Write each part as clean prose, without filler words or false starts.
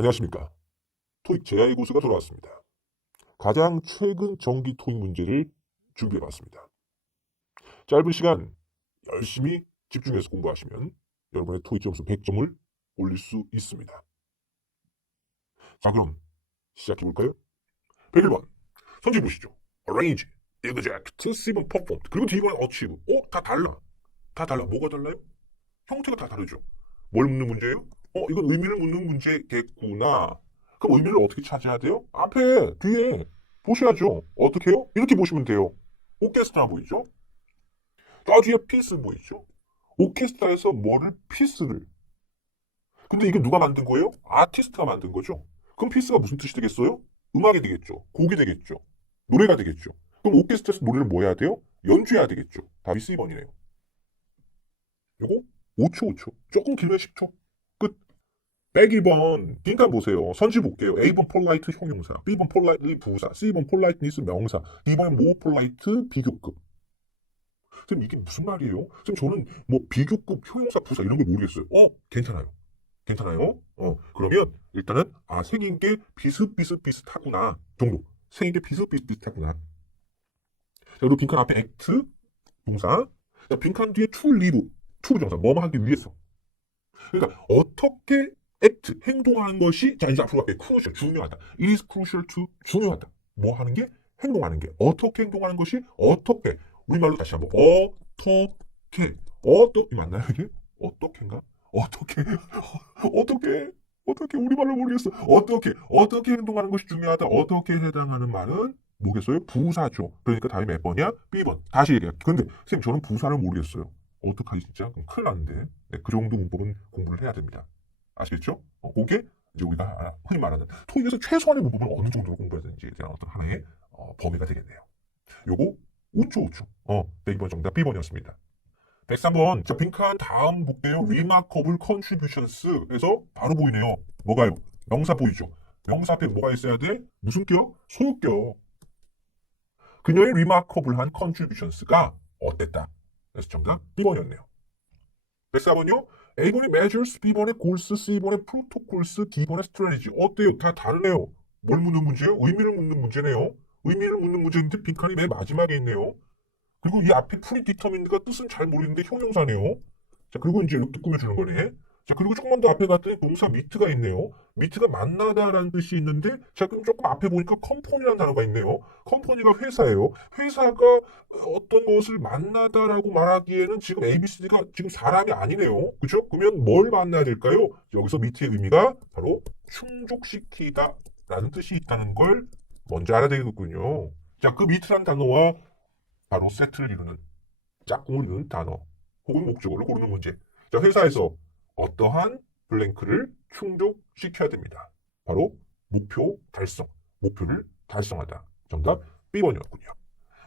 안녕하십니까. 토익 제야의 고수가 돌아왔습니다. 가장 최근 정기 토익 문제를 준비해봤습니다. 짧은 시간 열심히 집중해서 공부하시면 여러분의 토익 점수 100점을 올릴 수 있습니다. 자, 그럼 시작해볼까요? 101번 선지 보시죠. Arrange, Exact, Seven, Performed. 그리고 D번에 Achieve. 다 달라. 다 달라. 뭐가 달라요? 형태가 다 다르죠. 뭘 묻는 문제예요? 이건 의미를 묻는 문제겠구나. 그럼 의미를 어떻게 찾아야 돼요? 앞에, 뒤에 보셔야죠. 어떻게 해요? 이렇게 보시면 돼요. 오케스트라 보이죠? 저 뒤에 피스 보이죠? 오케스트라에서 뭐를 피스를. 근데 이게 누가 만든 거예요? 아티스트가 만든 거죠. 그럼 피스가 무슨 뜻이 되겠어요? 음악이 되겠죠. 곡이 되겠죠. 노래가 되겠죠. 그럼 오케스트라에서 노래를 뭐 해야 돼요? 연주해야 되겠죠. 답이 C번이네요. 요거 5초 5초. 조금 길면 10초. 끝. 101번 빈칸 보세요. 선지 볼게요. A번 폴라이트 형용사, B번 폴라이트 부사, C번 폴라이트니스 명사, D번 모 폴라이트 비교급. 선생님 이게 무슨 말이에요? 선생님 저는 뭐 비교급 형용사 부사 이런 거 모르겠어요. 괜찮아요. 괜찮아요? 그러면 일단은 생긴 게 비슷비슷비슷하구나 정도. 생긴 게 비슷비슷비슷하구나. 자, 그리고 빈칸 앞에 액트 동사. 자, 빈칸 뒤에 to live, to 정사 뭐뭐 하기 위해서. 그러니까 어떻게 act 행동하는 것이 자 이제 앞으로 갈게요. crucial 중요하다. It is crucial to 중요하다. 뭐 하는 게 행동하는 게 어떻게 행동하는 것이 어떻게 우리말로 다시 한번 어떻게 맞나요 이게 어떻게인가 어떻게 어떻게 우리말로 모르겠어. 어떻게 행동하는 것이 중요하다. 어떻게 해당하는 말은 뭐겠어요? 부사죠. 그러니까 답이 몇 번이야? B번. 다시 얘기해. 근데 선생님 저는 부사를 모르겠어요. 어떡하지 진짜? 그럼 큰일 났는데. 네, 그 정도 문법은 공부를 해야 됩니다. 아시겠죠? 그게 이제 우리가 흔히 말하는 토익에서 최소한의 문법을 어느 정도로 공부해야 되는지에 대한 어떤 하나의 범위가 되겠네요. 요거 우쭈우쭈. 102번 정답 B번이었습니다. 103번 자 빈칸 다음 볼게요. Remarkable contributions 에서 바로 보이네요. 뭐가요? 명사 보이죠? 명사 앞에 뭐가 있어야 돼? 무슨 격? 소유격. 그녀의 remarkable한 contributions가 어땠다? 그래서 정답 B번이었네요. 104번요. A번의 measures, B번의 goals, C번의 protocols, D번의 strategy. 어때요? 다 다르네요. 뭘 묻는 문제예요? 의미를 묻는 문제네요. 의미를 묻는 문제인데 빈칸이 맨 마지막에 있네요. 그리고 이 앞에 predetermined가 뜻은 잘 모르겠는데 형용사네요. 자, 그리고 이제 이렇게 꾸며주는 거네. 자, 그리고 조금만 더 앞에 갔더니 동사 meet가 있네요. meet가 만나다라는 뜻이 있는데, 자, 그럼 조금 앞에 보니까 company라는 단어가 있네요. company가 회사예요. 회사가 어떤 것을 만나다라고 말하기에는 지금 ABCD가 지금 사람이 아니네요. 그죠? 그러면 뭘 만나야 될까요? 여기서 meet의 의미가 바로 충족시키다라는 뜻이 있다는 걸 먼저 알아야 되겠군요. 자, 그 meet라는 단어와 바로 세트를 이루는 짝꿍을 이루는 단어 혹은 목적어를 고르는 문제. 자, 회사에서 어떠한 블랭크를 충족시켜야 됩니다. 바로 목표 달성, 목표를 달성하다. 정답 B번이었군요.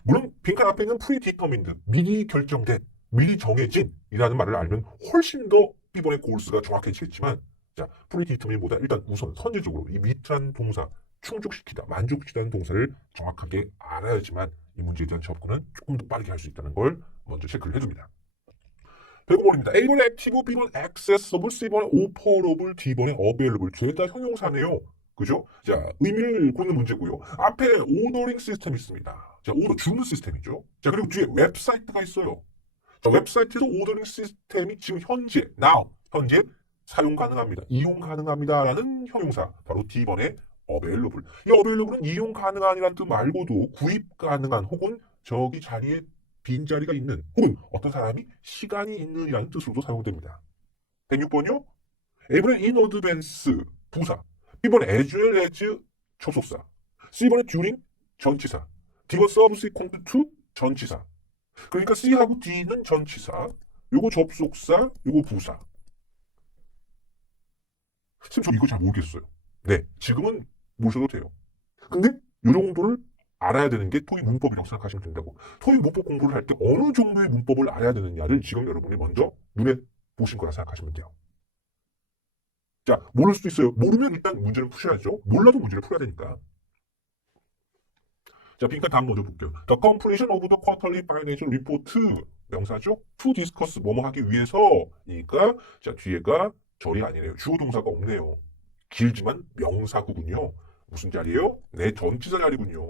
물론 빈칸 앞에 있는 predetermined, 미리 결정된, 미리 정해진 이라는 말을 알면 훨씬 더 B번의 고울스가 정확해지겠지만 자, predetermined보다 일단 우선 선제적으로 이 meet란 동사, 충족시키다, 만족시키다는 동사를 정확하게 알아야지만 이 문제에 대한 접근은 조금 더 빠르게 할 수 있다는 걸 먼저 체크를 해줍니다. 105번입니다. A번에 active, B번에 accessible, C번에 operable, D번에 available. 죄 다 형용사네요. 그죠? 자, 의미를 묻는 문제고요. 앞에 오더링 시스템이 있습니다. 자, 오더 주는 시스템이죠. 자, 그리고 뒤에 웹사이트가 있어요. 자, 웹사이트에서 오더링 시스템이 지금 현재 사용 가능합니다. 이용 가능합니다라는 형용사. 바로 D번에 available. 이 available은 이용 가능한이라는 뜻 말고도 구입 가능한 혹은 저기 자리에 빈자리가 있는 혹은 어떤 사람이 시간이 있는이라는 뜻으로도 사용됩니다. 106번요. A번에 in advance 부사, B번에 as well as 접속사, C번에 during 전치사, D번 subsequent to 전치사. 그러니까 C하고 D는 전치사, 요거 접속사, 요거 부사. 선생님 저 이거 잘 모르겠어요. 네, 지금은 모셔도 돼요. 근데 요 정도를 알아야 되는 게 토익 문법이라고 생각하시면 된다고. 토익 문법 공부를 할 때 어느 정도의 문법을 알아야 되느냐를 지금 여러분이 먼저 눈에 보신 거라 생각하시면 돼요. 자, 모를 수도 있어요. 모르면 일단 문제를 푸셔야죠. 몰라도 문제를 풀어야 되니까. 자, 빈칸 다음 먼저 볼게요. The completion of the quarterly financial report 명사죠. To discuss 뭐뭐 하기 위해서. 그러니까 자 뒤에가 절이 아니네요. 주어 동사가 없네요. 길지만 명사구군요. 무슨 자리예요? 네, 전치사 자리군요.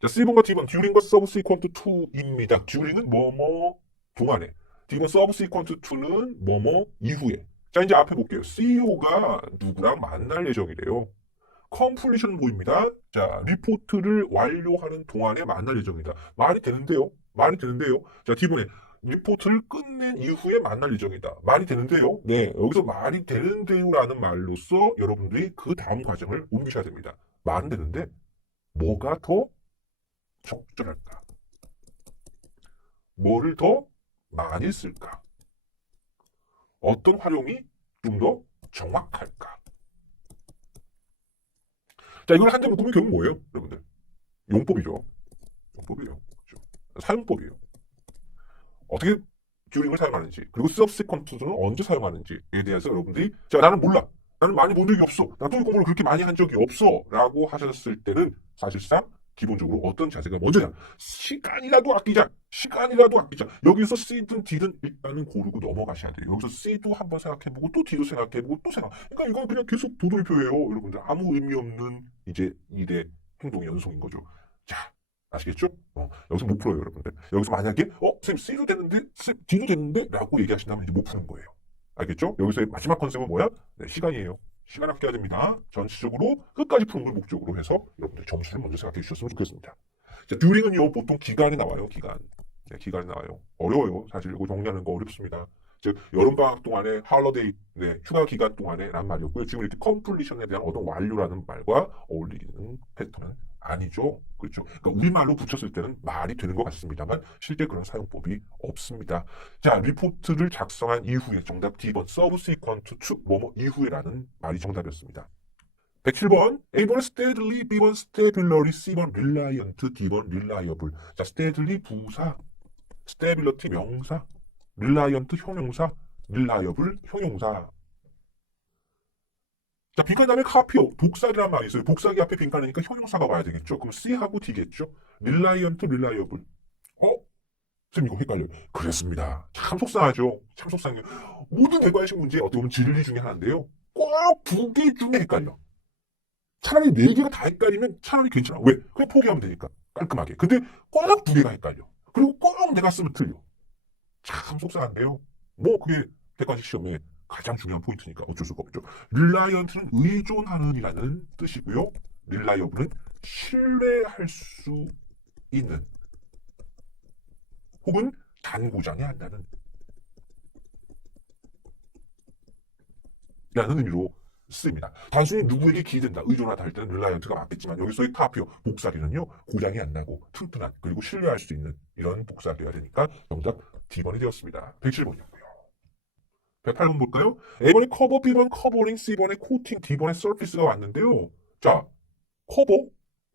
자, C번과 D번, during과 subsequent to입니다. during은 뭐뭐 동안에, D번 subsequent to는 뭐뭐 이후에. 자, 이제 앞에 볼게요. CEO가 누구랑 만날 예정이래요. 컴플리션 보입니다. 자, 리포트를 완료하는 동안에 만날 예정이다. 말이 되는데요. 말이 되는데요. 자, D번에 리포트를 끝낸 이후에 만날 예정이다. 말이 되는데요. 네, 여기서 말이 되는데요라는 말로써 여러분들이 그 다음 과정을 옮기셔야 됩니다. 말은 되는데 뭐가 더 적절할까? 뭐를 더 많이 쓸까? 어떤 활용이 좀 더 정확할까? 자, 이걸 한 점 묶으면 결국 뭐예요, 여러분들? 용법이죠. 용법이에요. 그렇죠? 사용법이에요. 어떻게 듀링을 사용하는지, 그리고 subsequent는 언제 사용하는지에 대해서 여러분들이, 자, 나는 몰라. 나는 많이 본 적이 없어. 나 토익 공부를 그렇게 많이 한 적이 없어. 라고 하셨을 때는 사실상 기본적으로 어떤 자세가 먼저냐? 시간이라도 아끼자. 시간이라도 아끼자. 여기서 C든 D든 일단은 고르고 넘어가셔야 돼요. 여기서 C도 한번 생각해보고 또 D도 생각해보고 또 생각. 그러니까 이건 그냥 계속 도돌표예요. 여러분들 아무 의미 없는 이제 일의 행동의 연속인 거죠. 자, 아시겠죠? 여기서 못 풀어요, 여러분들. 여기서 만약에 선생님 C도 됐는데 D도 됐는데 라고 얘기하신다면 이제 못 푸는 거예요. 알겠죠? 여기서의 마지막 컨셉은 뭐야? 네, 시간이에요. 시간 아껴야 됩니다. 전체적으로 끝까지 푸는 걸 목적으로 해서 여러분들 점수를 먼저 생각해 주셨으면 좋겠습니다. 자, 듀링은요, 보통 기간이 나와요, 기간. 네, 기간이 나와요. 어려워요. 사실 이거 정리하는 거 어렵습니다. 즉, 여름방학 동안에 할러데이, 네, 휴가 기간 동안에 란 말이었고요. 지금 이렇게 컴플리션에 대한 어떤 완료라는 말과 어울리는 패턴은 아니죠. 그렇죠. 그러니까 우리말로 붙였을 때는 말이 되는 것 같습니다만 실제 그런 사용법이 없습니다. 자, 리포트를 작성한 이후에 정답 D번 subsequent to 뭐뭐 이후에라는 말이 정답이었습니다. 107번 A번 steadily, B번 stabulary, C번 reliant, D번 reliable. 자, steadily 부사, stability 명사, reliant 형용사, reliable 형용사. 자, 빈칸 다음에 카피어, 복사기란 말이 있어요. 복사기 앞에 빈칸이니까 형용사가 와야 되겠죠. 그럼 C하고 D겠죠. reliant, reliable. 선생님 이거 헷갈려요. 그렇습니다. 참 속상하죠. 참 속상해요. 모든 대과외식 문제 어떻게 보면 진리 중에 하나인데요. 꼭 두 개 중에 헷갈려. 차라리 네 개가 다 헷갈리면 차라리 괜찮아. 왜? 그냥 포기하면 되니까. 깔끔하게. 근데 꼭 두 개가 헷갈려. 그리고 꼭 내가 쓰면 틀려. 참 속상한데요. 뭐 그게 대과외식 시험에 가장 중요한 포인트니까 어쩔 수가 없죠. reliant는 의존하는이라는 뜻이고요. reliable은 신뢰할 수 있는 혹은 단고장에 한다는 라는 의미로 쓰입니다. 단순히 누구에게 기댄다, 의존하다 할 때는 reliant가 맞겠지만 여기서의 카피어, 복사기는요, 고장이 안 나고 튼튼한, 그리고 신뢰할 수 있는 이런 복사기가 되니까 정답 D번이 되었습니다. 107번이었고요. 108번 볼까요? A번에 커버, B번 커버링, C번에 코팅, D번에 서피스가 왔는데요. 자, 커버?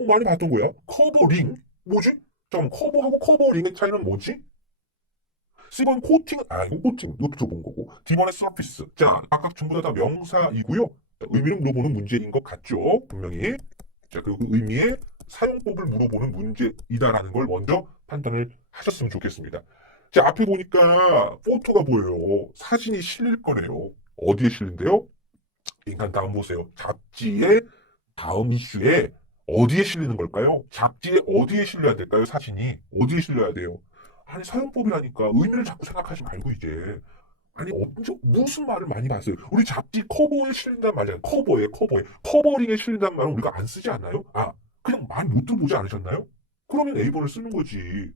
많이 봤던 거야. 커버링? 뭐지? 잠깐 커버하고 커버링의 차이는 뭐지? C번 코팅, 이거 코팅, 이것도 줘본 거고. D번의 서피스. 자, 각각 전부 다 명사이고요. 의미를 물어보는 문제인 것 같죠? 분명히. 자, 그리고 그 의미의 사용법을 물어보는 문제이다라는 걸 먼저 판단을 하셨으면 좋겠습니다. 자, 앞에 보니까 포토가 보여요. 사진이 실릴 거래요. 어디에 실린대요? 인간 다음 보세요. 잡지의 다음 이슈에 어디에 실리는 걸까요? 잡지에 어디에 실려야 될까요? 사진이 어디에 실려야 돼요? 아니 사용법이라니까 의미를 자꾸 생각하지 말고 이제 아니 언제 무슨 말을 많이 봤어요? 우리 잡지 커버에 실린다는 말이잖아요. 커버에 커버링에 실린다는 말은 우리가 안 쓰지 않나요? 그냥 많이 못 들어보지 않으셨나요? 그러면 A번을 쓰는 거지.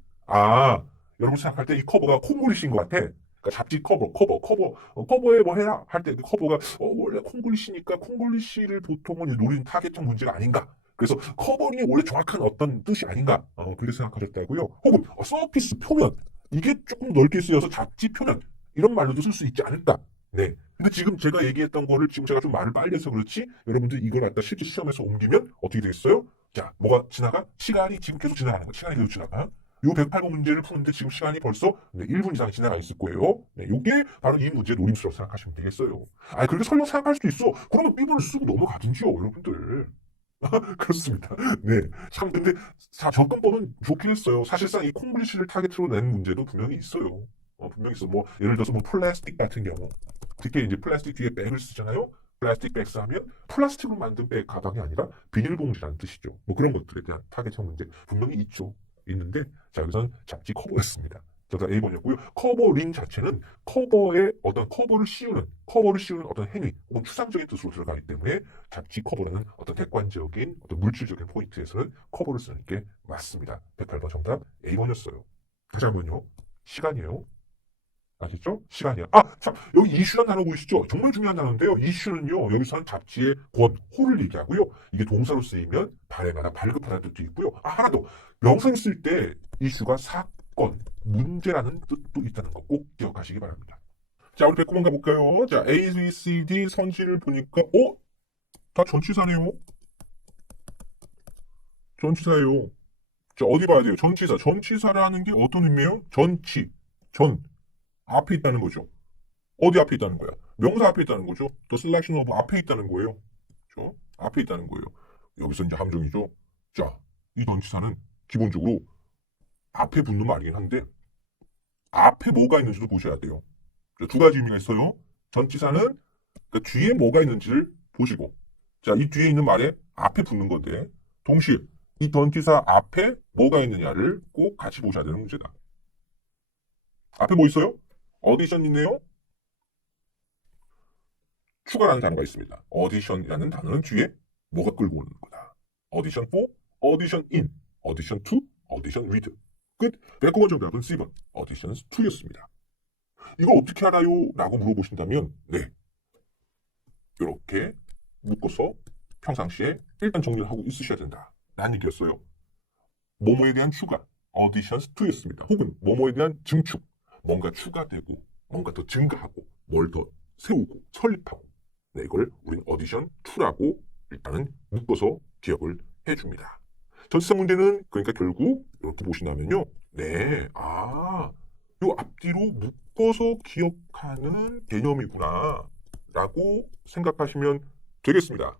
여러분 생각할 때 이 커버가 콩글리시인 것 같아. 그러니까 잡지 커버에 뭐 해라 할 때 그 커버가 원래 콩글리시니까 콩글리시를 보통은 노린 타겟형 문제가 아닌가. 그래서 커버링이 원래 정확한 어떤 뜻이 아닌가 그렇게 생각하셨다고요. 혹은 서피스 표면 이게 조금 넓게 쓰여서 잡지 표면 이런 말로도 쓸 수 있지 않을까. 네. 근데 지금 제가 얘기했던 거를 지금 제가 좀 말을 빨리 해서 그렇지 여러분들 이걸 갖다 실제 시험에서 옮기면 어떻게 되겠어요? 자, 뭐가 지나가? 시간이 지금 계속 지나가는 거야. 시간이 계속 지나가. 요 108번 문제를 푸는데 지금 시간이 벌써 1분 이상 지나가 있을 거예요. 네, 요게 바로 이 문제의 노림수라고 생각하시면 되겠어요. 그렇게 설령 생각할 수도 있어. 그러면 B번을 쓰고 넘어가든지요, 여러분들. 그렇습니다. 네. 참, 근데, 접근법은 좋긴 했어요. 사실상 이 콩글리시를 타겟으로 낸 문제도 분명히 있어요. 분명히 있어. 뭐 예를 들어서 뭐 플라스틱 같은 경우, 특히 이제 플라스틱 뒤에 백을 쓰잖아요. 플라스틱 백스 하면 플라스틱으로 만든 백 가방이 아니라 비닐봉지라는 뜻이죠. 뭐 그런 것들에 대한 타겟형 문제 분명히 있죠. 있는데 자 여기서는 잡지 커버였습니다. 저가 A번이었고요. 커버링 자체는 커버에 어떤 커버를 씌우는 어떤 행위 혹은 추상적인 뜻으로 들어가기 때문에 잡지 커버라는 어떤 객관적인 어떤 물질적인 포인트에서는 커버를 쓰는 게 맞습니다. 108번 정답 A번이었어요. 다시 한번요. 시간이에요. 아시죠? 시간이야. 아, 참, 여기 이슈란 단어 보이시죠? 정말 중요한 단어인데요. 이슈는요, 여기서는 잡지의 호를 얘기하고요. 이게 동사로 쓰이면 발행하다, 발급하다는 뜻도 있고요. 아, 하나 더. 명사를 쓸 때 이슈가 사건, 문제라는 뜻도 있다는 거 꼭 기억하시기 바랍니다. 자, 우리 109번 가볼까요? 자, A, B, C, D 선지를 보니까, 다 전치사네요. 전치사예요. 자, 어디 봐야 돼요? 전치사. 전치사라는 게 어떤 의미예요? 전. 앞에 있다는 거죠. 어디 앞에 있다는 거야? 명사 앞에 있다는 거죠. The selection of 앞에 있다는 거예요. 그렇죠? 앞에 있다는 거예요. 여기서 이제 함정이죠. 자, 이 전치사는 기본적으로 앞에 붙는 말이긴 한데 앞에 뭐가 있는지도 보셔야 돼요. 두 가지 의미가 있어요. 전치사는 그 뒤에 뭐가 있는지를 보시고 자, 이 뒤에 있는 말에 앞에 붙는 건데 동시에 이 전치사 앞에 뭐가 있느냐를 꼭 같이 보셔야 되는 문제다. 앞에 뭐 있어요? 어디션 있네요. 추가라는 단어가 있습니다. 어디션이라는 단어는 뒤에 뭐가 끌고 오는 거다. 어디션 4, 어디션 인, 어디션 2, 어디션 위드. 끝. 109번 정답은 C번. 어디션 2였습니다. 이거 어떻게 알아요? 라고 물어보신다면 네. 이렇게 묶어서 평상시에 일단 정리를 하고 있으셔야 된다. 라는 얘기였어요. 뭐뭐에 대한 추가. 어디션 2였습니다. 혹은 뭐뭐에 대한 증축. 뭔가 추가되고 뭔가 더 증가하고 뭘 더 세우고 설립하고 네, 이걸 우린 어디션 2라고 일단은 묶어서 기억을 해줍니다. 전치사 문제는 그러니까 결국 이렇게 보시면요. 네, 요 앞뒤로 묶어서 기억하는 개념이구나 라고 생각하시면 되겠습니다.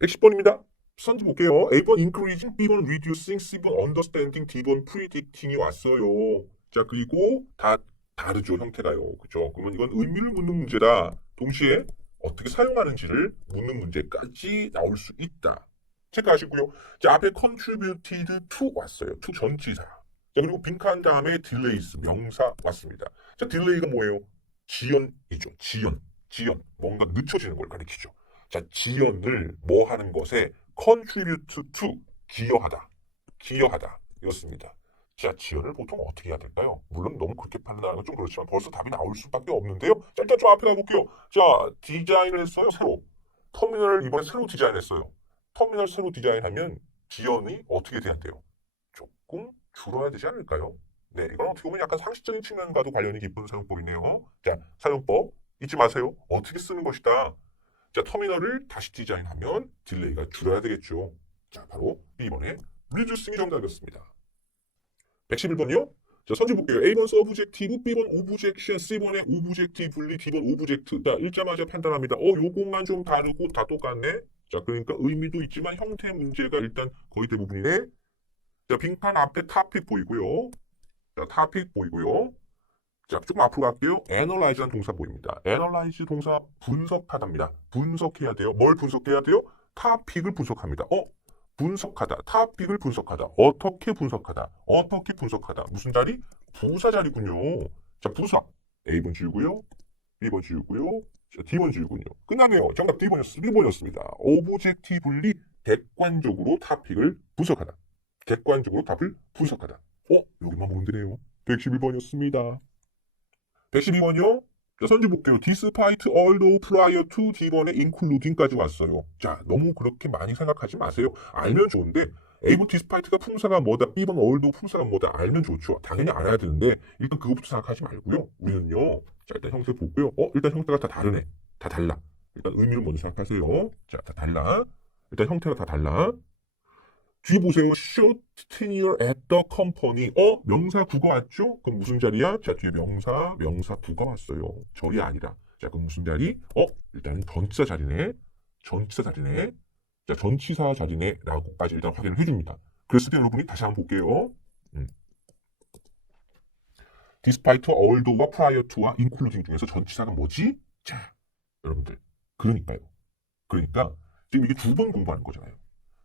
110번입니다. 선지 볼게요. A번 increasing, B번 reducing, C번 understanding, D번 predicting이 왔어요. 자, 그리고 다 다르죠, 형태가요. 그죠? 그러면 이건 의미를 묻는 문제다. 동시에 어떻게 사용하는지를 묻는 문제까지 나올 수 있다. 체크하시고요. 자, 앞에 contributed to 왔어요. to 전치사. 자, 그리고 빈칸 다음에 delays 명사 왔습니다. 자, delay가 뭐예요? 지연이죠. 지연. 뭔가 늦춰지는 걸 가리키죠. 자, 지연을 뭐 하는 것에 contribute to 기여하다 였습니다. 자, 지연을 보통 어떻게 해야 될까요? 물론 너무 그렇게 판단하는 건 좀 그렇지만 벌써 답이 나올 수밖에 없는데요. 자, 일단 좀 앞에 가볼게요. 자, 디자인을 했어요. 새로. 터미널을 이번에 새로 디자인했어요. 터미널 새로 디자인하면 지연이 어떻게 돼야 돼요? 조금 줄어야 되지 않을까요? 네, 이건 어떻게 보면 약간 상식적인 측면과도 관련이 깊은 사용법이네요. 자, 사용법 잊지 마세요. 어떻게 쓰는 것이다. 자, 터미널을 다시 디자인하면 딜레이가 줄어야 되겠죠. 자, 바로 B번의 reducing이 정답이었습니다. 111번이요? 자, 선지 볼게요. A번 서브젝티브, B번 오브젝션, C번의 오브젝티 분리, D번 오브젝트. 자, 읽자마자 판단합니다. 요것만 좀 다르고 다 똑같네? 자, 그러니까 의미도 있지만 형태 문제가 일단 거의 대부분이네. 자, 빈칸 앞에 topic 보이고요. 자, topic 보이고요. 자, 조금 앞으로 갈게요. analyze라는 동사 보입니다. analyze 동사 분석하다입니다. 분석해야 돼요. 뭘 분석해야 돼요? topic을 분석합니다. 분석하다. topic을 분석하다. 어떻게 분석하다. 무슨 자리? 부사 자리군요. 자, 부사. A번 지우고요. B번 지우고요. 자, D번 지우군요. 끝나네요. 정답 D번이었습니다. 오브젝티블리 객관적으로 topic을 분석하다. 객관적으로 답을 분석하다. 여기만 보면 되네요. 111번이었습니다. 112번이요? 자, 선지 볼게요. Despite although prior to D번에 including까지 왔어요. 자, 너무 그렇게 많이 생각하지 마세요. 알면 좋은데 A번 despite가 품사가 뭐다, B번 although 품사가 뭐다 알면 좋죠. 당연히 알아야 되는데 일단 그것부터 생각하지 말고요. 우리는요. 자, 일단 형태 보고요. 일단 형태가 다 다르네. 다 달라. 일단 의미를 먼저 생각하세요. 자, 다 달라. 일단 형태가 다 달라. 뒤에 보세요. Short tenure at the company. 명사 국어 왔죠? 그럼 무슨 자리야? 자, 뒤에 명사 국어 왔어요. 절이 아니라. 자, 그럼 무슨 자리? 일단은 전치사 자리네. 자, 전치사 자리네. 라고까지 일단 확인을 해줍니다. 그랬을 때 여러분이 다시 한번 볼게요. despite, although와 prior to와 including 중에서 전치사가 뭐지? 자, 여러분들. 그러니까 지금 이게 두 번 공부하는 거잖아요.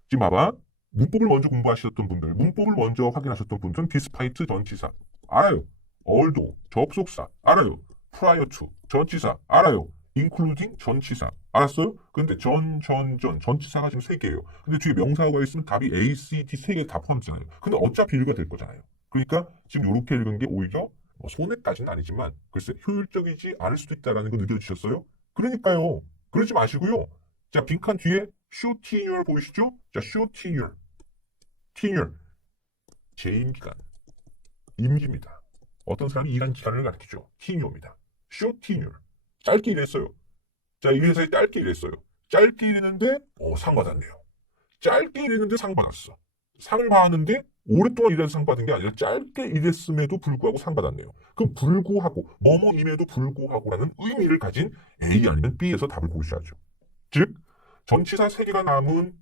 지금 봐봐. 문법을 먼저 공부하셨던 분들, 문법을 먼저 확인하셨던 분들은 despite 전치사 알아요. although 접속사 알아요. prior to 전치사 알아요. including 전치사 알았어요? 근데 전치사가 지금 3개예요. 근데 뒤에 명사가 있으면 답이 A, C, D 3개 다 포함되잖아요. 근데 어차피 1가 될 거잖아요. 그러니까 지금 이렇게 읽은 게 오히려 손해까지는 아니지만 글쎄 효율적이지 않을 수도 있다라는 거 느껴지셨어요? 그러니까요. 그러지 마시고요. 자, 빈칸 뒤에 show tenure 보이시죠? 자, show tenure 재임 기간, 임기입니다. 어떤 사람이 일한 기간을 가리키죠. tenure입니다. show tenure 짧게 일했어요. 자, 이 회사에 짧게 일했어요. 짧게 일했는데 상 받았네요. 짧게 일했는데 상 받았어. 상을 받았는데 오랫동안 일해서 상 받은 게 아니라 짧게 일했음에도 불구하고 상 받았네요. 그럼 불구하고 뭐뭐임에도 불구하고라는 의미를 가진 A 아니면 B에서 답을 고르셔야죠. 즉 전치사 3개가 남은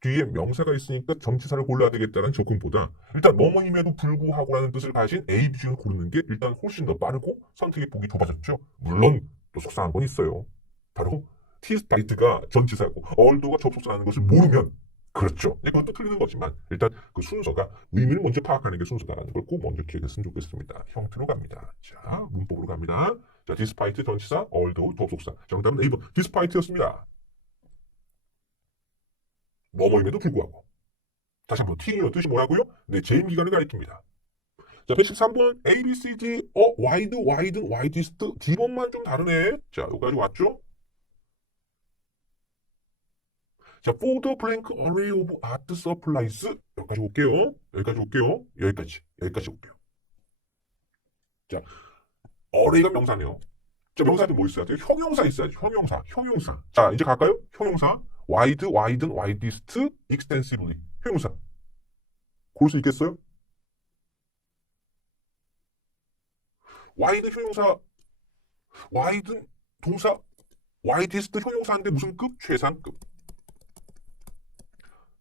뒤에 명사가 있으니까 전치사를 골라야 되겠다는 접근보다 일단 뭐뭐임에도 불구하고라는 뜻을 가진 A, B 중에서 고르는 게 일단 훨씬 더 빠르고 선택의 폭이 좁아졌죠. 물론 또 속상한 건 있어요. 바로 despite가 전치사고 although가 접속사라는 것을 모르면 그렇죠. 그것도 틀리는 거지만 일단 그 순서가 의미를 먼저 파악하는 게 순서다라는 걸 꼭 먼저 기억했으면 좋겠습니다. 형태로 갑니다. 자, 문법으로 갑니다. 자, despite 전치사, although 접속사. 정답은 A번 despite였습니다. 뭐뭐임에도 불구하고. 다시 한번 T의 뜻이 뭐라고요? 네, 재임 기간을 가리킵니다. 자, 113번 A, B, C, D, wide, widest, D번만 좀 다르네. 자, 여기까지 왔죠? 자, for the blank array of art supplies 여기까지 올게요. 여기까지 올게요. 자, array가 명사네요. 자, 명사도 뭐 있어야 돼요? 형용사 있어야죠. 형용사. 자, 이제 갈까요? 형용사. wide, widest, extensively. 형용사. 고를 수 있겠어요? wide 형용사, wide 동사, widest 형용사인데 무슨 급? 최상급.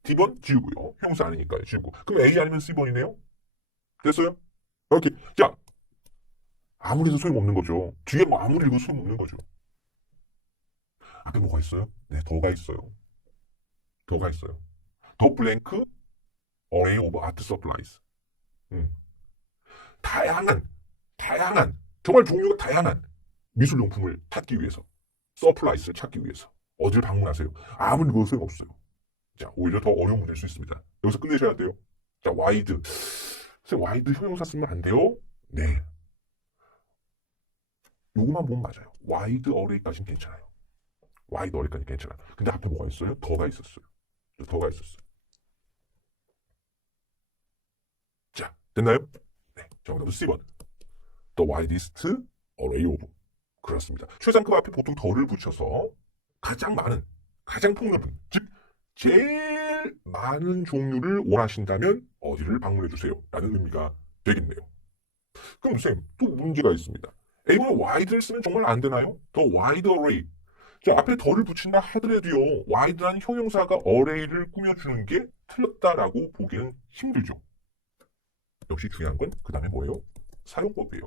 D번 지우고요. 형용사 아니니까요. 지우고. 그럼 A 아니면 C번이네요? 됐어요? 오케이. 자, 아무리 해도 소용없는 거죠. 뒤에 뭐 아무리 읽어도 소용없는 거죠. 앞에 뭐가 있어요? 네, 더가 있어요. 더 블랭크 array of art supplies. 다양한 정말 종류가 다양한 미술용품을 찾기 위해서 서플라이스를 찾기 위해서 어디를 방문하세요? 아무리 읽어도 소용없어요. 자, 오히려 더 어려운 문제일 수 있습니다. 여기서 끝내셔야 돼요. 자, 와이드. 선생님, 와이드 형용사 쓰면 안 돼요? 네. 요거만 보면 맞아요. 와이드 어레이까지는 괜찮아요. 근데 앞에 뭐가 있어요? 더가 있었어요. 자, 됐나요? 네. 정답은 C번. The widest array of. 그렇습니다. 최상급 앞에 보통 더를 붙여서 가장 폭넓은, 즉 제일 많은 종류를 원하신다면 어디를 방문해 주세요 라는 의미가 되겠네요. 그럼 쌤, 또 문제가 있습니다. A번에 wide를 쓰면 정말 안 되나요? The wide array. 자, 앞에 더를 붙인다 하더라도요, wide라는 형용사가 array를 꾸며주는 게 틀렸다라고 보기는 힘들죠. 역시 중요한 건 그 다음에 뭐예요? 사용법이에요.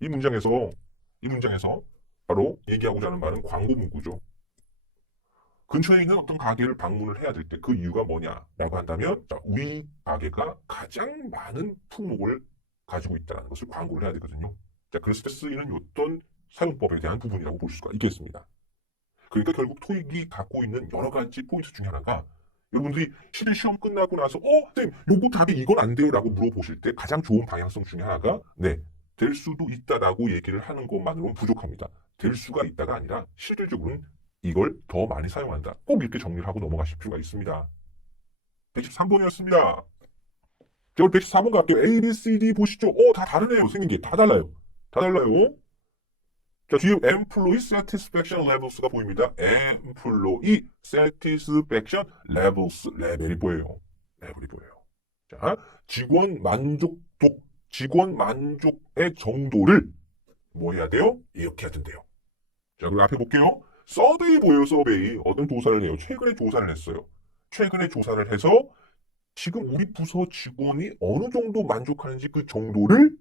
이 문장에서 바로 얘기하고자 하는 말은 광고 문구죠. 근처에 있는 어떤 가게를 방문을 해야 될 때 그 이유가 뭐냐라고 한다면, 자, 위 가게가 가장 많은 품목을 가지고 있다는 것을 광고를 해야 되거든요. 자, 그랬을 때 쓰이는 어떤 사용법에 대한 부분이라고 볼 수가 있겠습니다. 그러니까 결국 토익이 갖고 있는 여러 가지 포인트 중에 하나가, 여러분들이 실기 시험 끝나고 나서 선생님 요거 답이 이건 안 돼요 라고 물어보실 때 가장 좋은 방향성 중에 하나가 될 수도 있다라고 얘기를 하는 것만으로는 부족합니다. 될 수가 있다가 아니라 실질적으로는 이걸 더 많이 사용한다. 꼭 이렇게 정리를 하고 넘어가실 필요가 있습니다. 113번이었습니다. 자, 우리 114번 갈게요. A, B, C, D 보시죠. 다 다르네요. 생긴 게 다 달라요. 자, 뒤에 employee satisfaction levels가 보입니다. employee satisfaction levels, 레벨이 보여요. 자, 직원 만족의 정도를 뭐 해야 돼요? 이렇게 해야 된대요. 자, 그리고 앞에 볼게요. 서베이 보여요. 서베이. 어떤 조사를 해요? 최근에 조사를 했어요. 최근에 조사를 해서 지금 우리 부서 직원이 어느 정도 만족하는지 그 정도를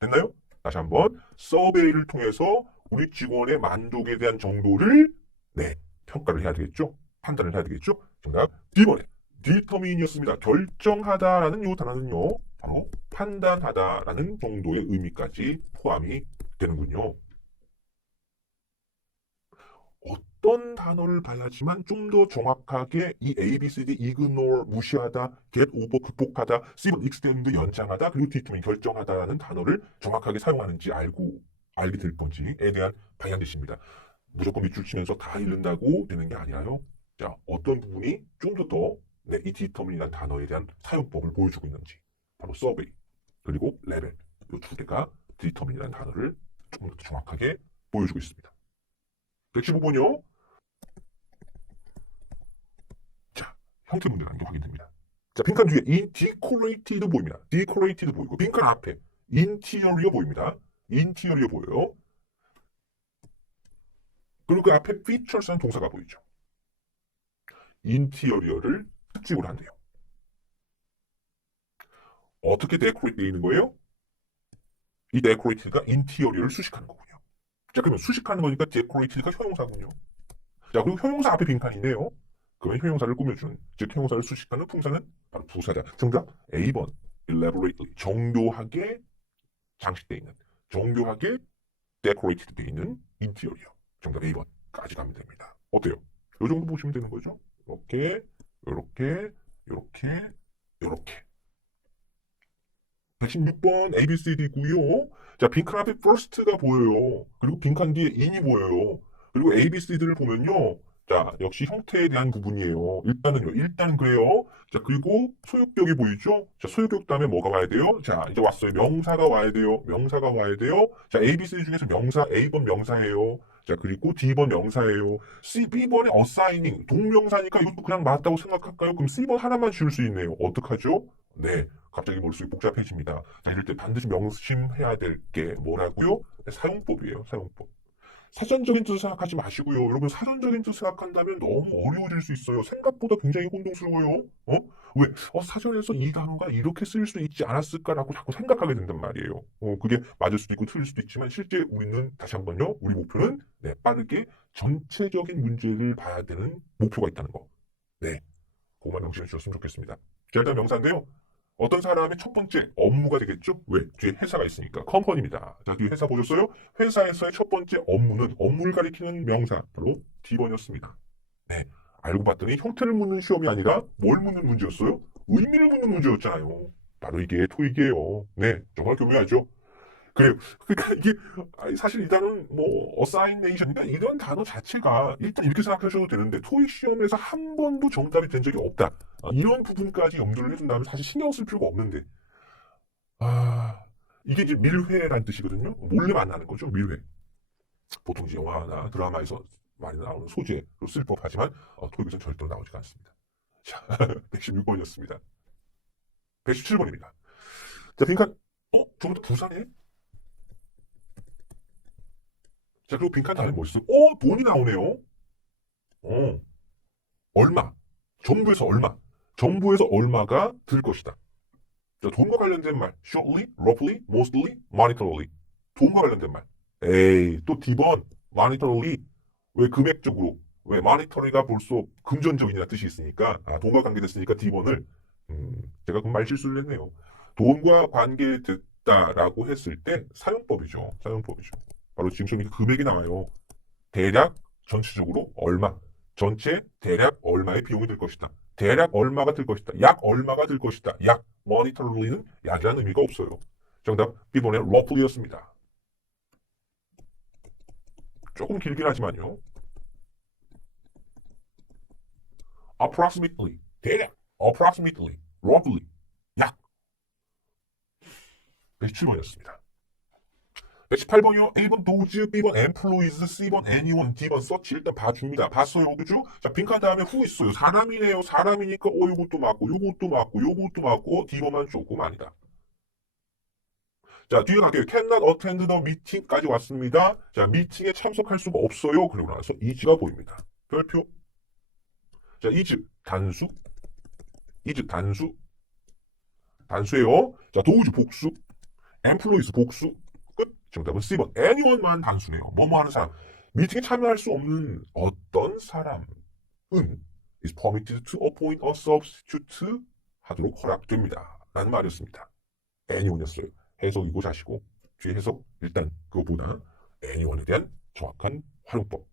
됐나요? 다시 한번 서베이를 통해서 우리 직원의 만족에 대한 정도를 네, 평가를 해야 되겠죠? 판단을 해야 되겠죠? 정답 D번에 determine이었습니다. 결정하다라는 이 단어는요. 바로 판단하다라는 정도의 의미까지 포함이 되는군요. 어떤 단어를 봐야지만 좀 더 정확하게 이 A, B, C, D, ignore, 무시하다, get over, 극복하다, C번 extend, 연장하다, 그리고 determine, 결정하다라는 단어를 정확하게 사용하는지 알게 될 건지에 대한 방향 제시입니다. 무조건 밑줄 치면서 다 읽는다고 되는 게 아니라요. 자, 어떤 부분이 좀 더 네, 이 determine이라는 단어에 대한 사용법을 보여주고 있는지 바로 survey, 그리고 level, 이 두 개가 determine이라는 단어를 조금 더 정확하게 보여주고 있습니다. 115번이요. 자, 형태 문제라는 게 확인됩니다. 자, 빈칸 뒤에 이 decorated 보입니다. decorated 보이고 빈칸 앞에 interior 보입니다. interior 보여요. 그리고 그 앞에 features라는 동사가 보이죠. interior를 특집으로 한대요. 어떻게 decorate 되어 있는 거예요? 이 decorated가 interior를 수식하는 거군요. 자, 그러면 수식하는 거니까 decorated가 형용사군요. 자, 그리고 형용사 앞에 빈칸이네요. 그러면 형용사를 꾸며주는, 즉 형용사를 수식하는 품사는 바로 부사다. 정답 A번 elaborately, 정교하게 장식되어 있는, 정교하게 decorated 되어 있는 인테리어. 정답 A번까지 가면 됩니다. 어때요? 이 정도 보시면 되는 거죠. 이렇게, 이렇게, 이렇게, 이렇게. 116번 ABCD고요. 자, 빈칸 앞에 first가 보여요. 그리고 빈칸 뒤에 in이 보여요. 그리고 ABCD를 보면요. 자, 역시 형태에 대한 부분이에요. 일단은 그래요. 자, 그리고 소유격이 보이죠? 자, 소유격 다음에 뭐가 와야 돼요? 자, 이제 왔어요. 명사가 와야 돼요. 명사가 와야 돼요. 자, ABCD 중에서 명사, A번 명사예요. 자, 그리고 D번 명사예요. B번에 assigning, 동명사니까 이것도 그냥 맞다고 생각할까요? 그럼 C번 하나만 지울 수 있네요. 어떡하죠? 네. 갑자기 머릿속이 복잡해집니다. 자, 이럴 때 반드시 명심해야 될 게 뭐라고요? 네, 사용법이에요. 사용법. 사전적인 뜻을 생각하지 마시고요. 여러분 사전적인 뜻을 생각한다면 너무 어려워질 수 있어요. 생각보다 굉장히 혼동스러워요. 왜? 사전에서 이 단어가 이렇게 쓰일 수 있지 않았을까라고 자꾸 생각하게 된단 말이에요. 그게 맞을 수도 있고 틀릴 수도 있지만 실제 우리는 다시 한번요. 우리 목표는 네, 빠르게 전체적인 문제를 봐야 되는 목표가 있다는 거. 네, 그것만 명심해 주셨으면 좋겠습니다. 자, 일단 명사인데요. 어떤 사람의 첫 번째 업무가 되겠죠? 왜? 뒤에 회사가 있으니까. 컴퍼니입니다. 자, 뒤에 회사 보셨어요? 회사에서의 첫 번째 업무는 업무를 가리키는 명사, 바로 D번이었습니다. 네. 알고 봤더니 형태를 묻는 시험이 아니라 뭘 묻는 문제였어요? 의미를 묻는 문제였잖아요. 바로 이게 토익이에요. 네. 정말 교묘하죠? 그래요. 그러니까 이게 사실 이 단어는 뭐 어사이네이션이나 이런 단어 자체가 일단 이렇게 생각하셔도 되는데 토익 시험에서 한 번도 정답이 된 적이 없다. 이런 부분까지 염두를 해준다면 사실 신경 쓸 필요가 없는데 이게 이제 밀회라는 뜻이거든요. 몰래 만나는 거죠. 밀회. 보통 이제 영화나 드라마에서 많이 나오는 소재로 쓸 법하지만 토익에서는 절대로 나오지가 않습니다. 자, 116번이었습니다. 117번입니다. 자, 그러니까 저것도 부산에 자, 그리고 빈칸 다음에 뭐 있어? 돈이 나오네요. 얼마. 정부에서 얼마. 정부에서 얼마가 들 것이다. 자, 돈과 관련된 말. shortly, roughly, mostly, monetarily. 돈과 관련된 말. 에이, 또 D번. monetarily. 왜 금액적으로. 왜 monetary가 벌써 금전적이라는 뜻이 있으니까, 돈과 관계됐으니까 D번을, 제가 그 말 실수를 했네요. 돈과 관계됐다라고 했을 때 사용법이죠. 사용법이죠. 바로 지금 금액이 나와요. 대략 전체적으로 얼마, 전체 대략 얼마의 비용이 들 것이다. 대략 얼마가 들 것이다. 약 얼마가 들 것이다. 약, monetarily 는 약이라는 의미가 없어요. 정답 B번의 roughly였습니다. 조금 길긴 하지만요. approximately, 대략, approximately, roughly, 약. 117번이었습니다. 118번이요. 1번 도즈, B번 employees, C번 anyone, D번 search. 일단 봐줍니다. 봤어요. 그죠? 자, 빈칸 다음에 who 있어요. 사람이네요. 사람이니까 요것도 맞고 요것도 맞고 요것도 맞고 D번만 조금 아니다. 자, 뒤에 갈게요. cannot attend the meeting까지 왔습니다. 자, 미팅에 참석할 수가 없어요. 그리고 나서 is가 보입니다. 별표. 자, is 단수. is 단수. 단수예요. 자, 도우즈 복수, employees 복수, 끝. 정답은 C번. anyone만 단수네요. 뭐뭐 하는 사람. 미팅에 참여할 수 없는 어떤 사람은 is permitted to appoint a substitute 하도록 허락됩니다. 라는 말이었습니다. anyone이었어요. 해석이고 자시고 뒤에 해석 일단 그것보다 anyone에 대한 정확한 활용법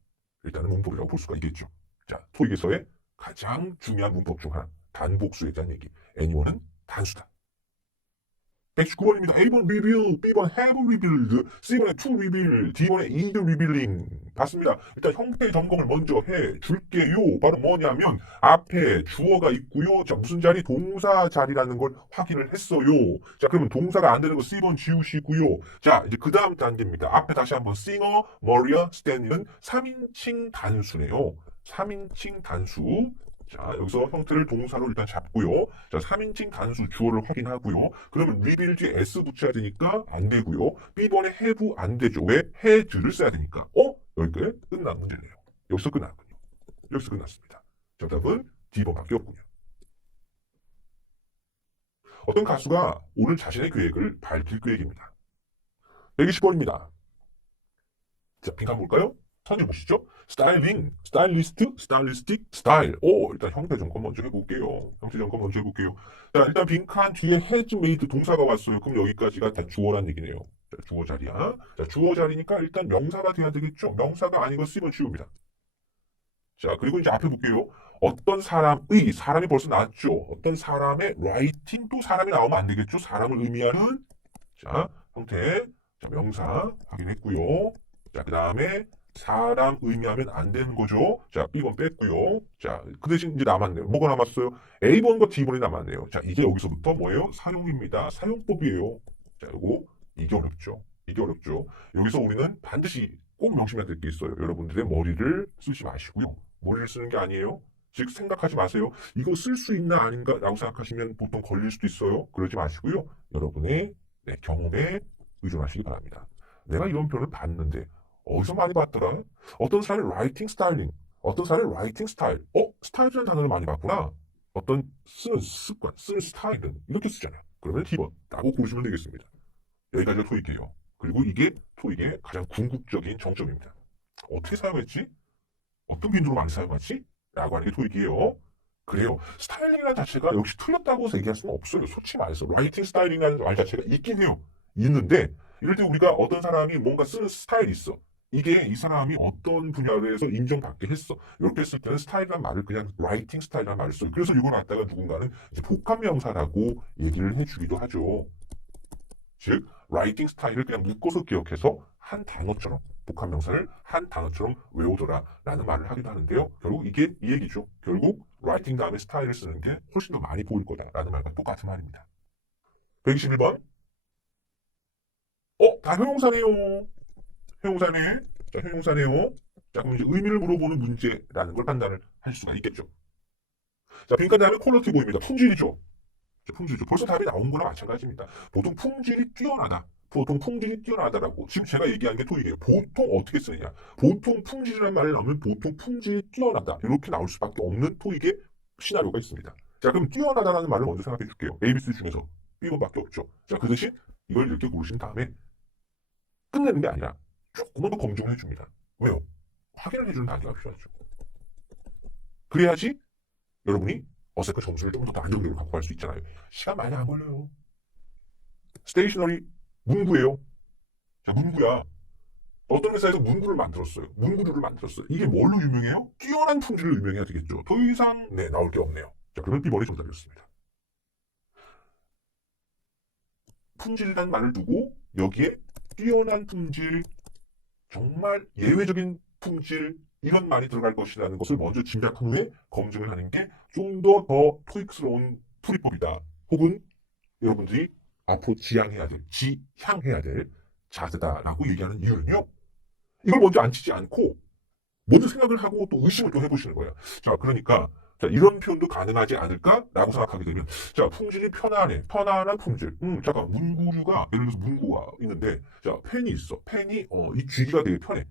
일단은 문법이라고 볼 수가 있겠죠. 자, 토익에서의 가장 중요한 문법 중 하나 단복수에 대한 얘기. anyone은 단수다. 119번입니다. A번 reveal, B번 have revealed, C번에 to reveal, D번에 is revealing. 봤습니다. 일단 형태 점검을 먼저 해 줄게요. 바로 뭐냐면 앞에 주어가 있고요. 자, 무슨 자리? 동사 자리라는 걸 확인을 했어요. 자, 그러면 동사가 안 되는 거 C번 지우시고요. 자, 이제 그 다음 단계입니다. 앞에 다시 한번 singer, Maria, Stanley는 3인칭 단수네요. 3인칭 단수. 자, 여기서 형태를 동사로 일단 잡고요. 자, 3인칭 단수 주어를 확인하고요. 그러면 reveal 뒤에 s 붙여야 되니까 안 되고요. B번에 have 안 되죠. 왜? had를 써야 되니까. 여기까지 끝난 문제네요. 여기서 끝났군요. 여기서 끝났습니다. 정답은 D번밖에 없군요. 어떤 가수가 오늘 자신의 계획을 밝힐 계획입니다. 120번입니다. 자, 빈칸 볼까요? 선을 보시죠. 스타일링, 스타일리스트, 스타일리스틱, 스타일. 일단 형태 점검 먼저 해볼게요. 형태 점검 먼저 해볼게요. 자, 일단 빈칸 뒤에 has made 동사가 왔어요. 그럼 여기까지가 다 주어란 얘기네요. 자, 주어 자리야. 자, 주어 자리니까 일단 명사가 돼야 되겠죠. 명사가 아닌 거 C번 지웁니다. 자, 그리고 이제 앞에 볼게요. 어떤 사람이 벌써 나왔죠. 어떤 사람의 writing 또 사람이 나오면 안 되겠죠. 사람을 의미하는 자, 형태. 자, 명사 확인했고요. 자, 그 다음에 사람 의미하면 안 되는 거죠. 자, B번 뺐고요. 자, 그 대신 이제 남았네요. 뭐가 남았어요? A번과 D번이 남았네요. 자, 이제 여기서부터 뭐예요? 사용입니다. 사용법이에요. 자, 이게 어렵죠. 이게 어렵죠. 여기서 우리는 반드시 꼭 명심해야 될 게 있어요. 여러분들의 머리를 쓰지 마시고요. 머리를 쓰는 게 아니에요. 즉 생각하지 마세요. 이거 쓸 수 있나 아닌가 라고 생각하시면 보통 걸릴 수도 있어요. 그러지 마시고요. 여러분의 경험에 의존하시기 바랍니다. 내가 이런 표현을 봤는데 어디서 많이 봤더라? 어떤 사람이 라이팅 스타일링, 어떤 사람이 라이팅 스타일. 스타일이라는 단어를 많이 봤구나. 어떤 쓰는 습관, 쓰는 스타일은 이렇게 쓰잖아요. 그러면 D번 라고 고르시면 되겠습니다. 여기까지가 토익이에요. 그리고 이게 토익의 가장 궁극적인 정점입니다. 어떻게 사용했지? 어떤 빈도로 많이 사용하지? 라고 하는 게 토익이에요. 그래요. 스타일링이라는 자체가 역시 틀렸다고 얘기할 수는 없어요. 솔직히 말해서 라이팅 스타일링이라는 말 자체가 있긴 해요. 있는데 이럴 때 우리가 어떤 사람이 뭔가 쓰는 스타일이 있어. 이게 이 사람이 어떤 분야에서 인정받게 했어. 이렇게 했을 때는 스타일이라는 말을 그냥 라이팅 스타일이라는 말을 써요. 그래서 이걸 갖다가 누군가는 이제 복합명사라고 얘기를 해주기도 하죠. 즉 라이팅 스타일을 그냥 묶어서 기억해서 한 단어처럼 복합명사를 한 단어처럼 외우더라 라는 말을 하기도 하는데요. 결국 이게 이 얘기죠. 결국 라이팅 다음에 스타일을 쓰는 게 훨씬 더 많이 보일 거다 라는 말과 똑같은 말입니다. 121번 다 형용사네요. 형용사네. 자, 형용사네요. 자, 그럼 이제 의미를 물어보는 문제라는 걸 판단을 할 수가 있겠죠. 자, 빈칸 다음에 퀄리티 보입니다. 품질이죠. 자, 품질이죠. 벌써 답이 나온 거나 마찬가지입니다. 보통 품질이 뛰어나다. 보통 품질이 뛰어나다라고. 지금 제가 얘기한 게 토익이에요. 보통 어떻게 쓰느냐. 보통 품질이라는 말을 나오면 보통 품질이 뛰어나다. 이렇게 나올 수밖에 없는 토익의 시나리오가 있습니다. 자, 그럼 뛰어나다라는 말을 먼저 생각해 줄게요. ABC 중에서 B번밖에 없죠. 자, 그 대신 이걸 이렇게 고르신 다음에 끝내는 게 아니라 조금만 더 검증을 해줍니다. 왜요? 확인을 해주는 단계가 필요하죠. 그래야지 여러분이 어색한 점수를 좀 더 안정적으로 갖고 갈 수 있잖아요. 시간 많이 안 걸려요. 스테이셔너리 문구예요. 자, 문구야. 어떤 회사에서 문구를 만들었어요. 문구류를 만들었어요. 이게 뭘로 유명해요? 뛰어난 품질로 유명해야 되겠죠. 더 이상 나올 게 없네요. 자, 그러면 B번이 정답이었습니다. 품질이라는 말을 두고 여기에 뛰어난 품질, 정말 예외적인 품질 이런 말이 들어갈 것이라는 것을 먼저 짐작한 후에 검증을 하는 게 좀 더 토익스러운 풀이법이다. 혹은 여러분들이 앞으로 지향해야 될 자세다라고 얘기하는 이유는요. 이걸 먼저 안 치지 않고 먼저 생각을 하고 또 의심을 또 해보시는 거예요. 자, 그러니까 자, 이런 표현도 가능하지 않을까라고 생각하게 되면 자, 품질이 편안한 품질. 잠깐 문구류가 예를 들어서 문구가 있는데 자, 펜이 있어. 펜이 이 쥐기가 되게 편해.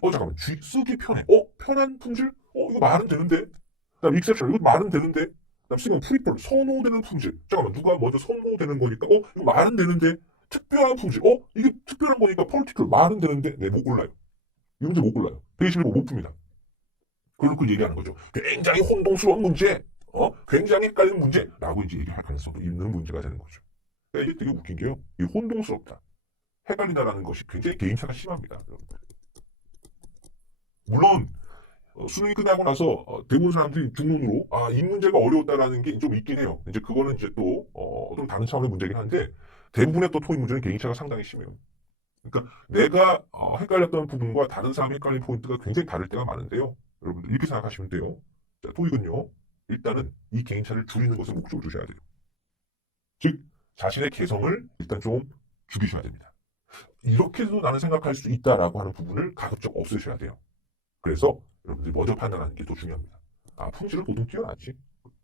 잠깐만 쓰기 편해. 편한 품질? 이거 말은 되는데. 자, 익셉션 이거 말은 되는데. 그다음 C번 프리폴 선호되는 품질. 잠깐만 누가 먼저 선호되는 거니까 이거 말은 되는데 특별한 품질. 이게 특별한 거니까 펄티클 말은 되는데 네, 못 골라요. 이 문제 못 골라요. 121번 못 풉니다. 그걸 얘기하는 거죠. 굉장히 혼동스러운 문제, 굉장히 헷갈리는 문제라고 이제 얘기할 가능성도 있는 문제가 되는 거죠. 그러니까 이게 되게 웃긴 게요. 이 혼동스럽다, 헷갈린다라는 것이 굉장히 개인차가 심합니다. 물론 수능이 끝나고 나서 대부분 사람들이 중론으로 이 문제가 어려웠다라는 게 좀 있긴 해요. 이제 그거는 이제 또 좀 다른 차원의 문제긴 한데 대부분의 또 토익 문제는 개인차가 상당히 심해요. 그러니까 내가 헷갈렸던 부분과 다른 사람이 헷갈린 포인트가 굉장히 다를 때가 많은데요. 여러분들 이렇게 생각하시면 돼요. 자, 토익은요. 일단은 이 개인차를 줄이는 것을 목적으로 두셔야 돼요. 즉 자신의 개성을 일단 좀 죽이셔야 됩니다. 이렇게도 나는 생각할 수 있다라고 하는 부분을 가급적 없애셔야 돼요. 그래서 여러분들이 먼저 판단하는 게 더 중요합니다. 품질은 보통 뛰어나지.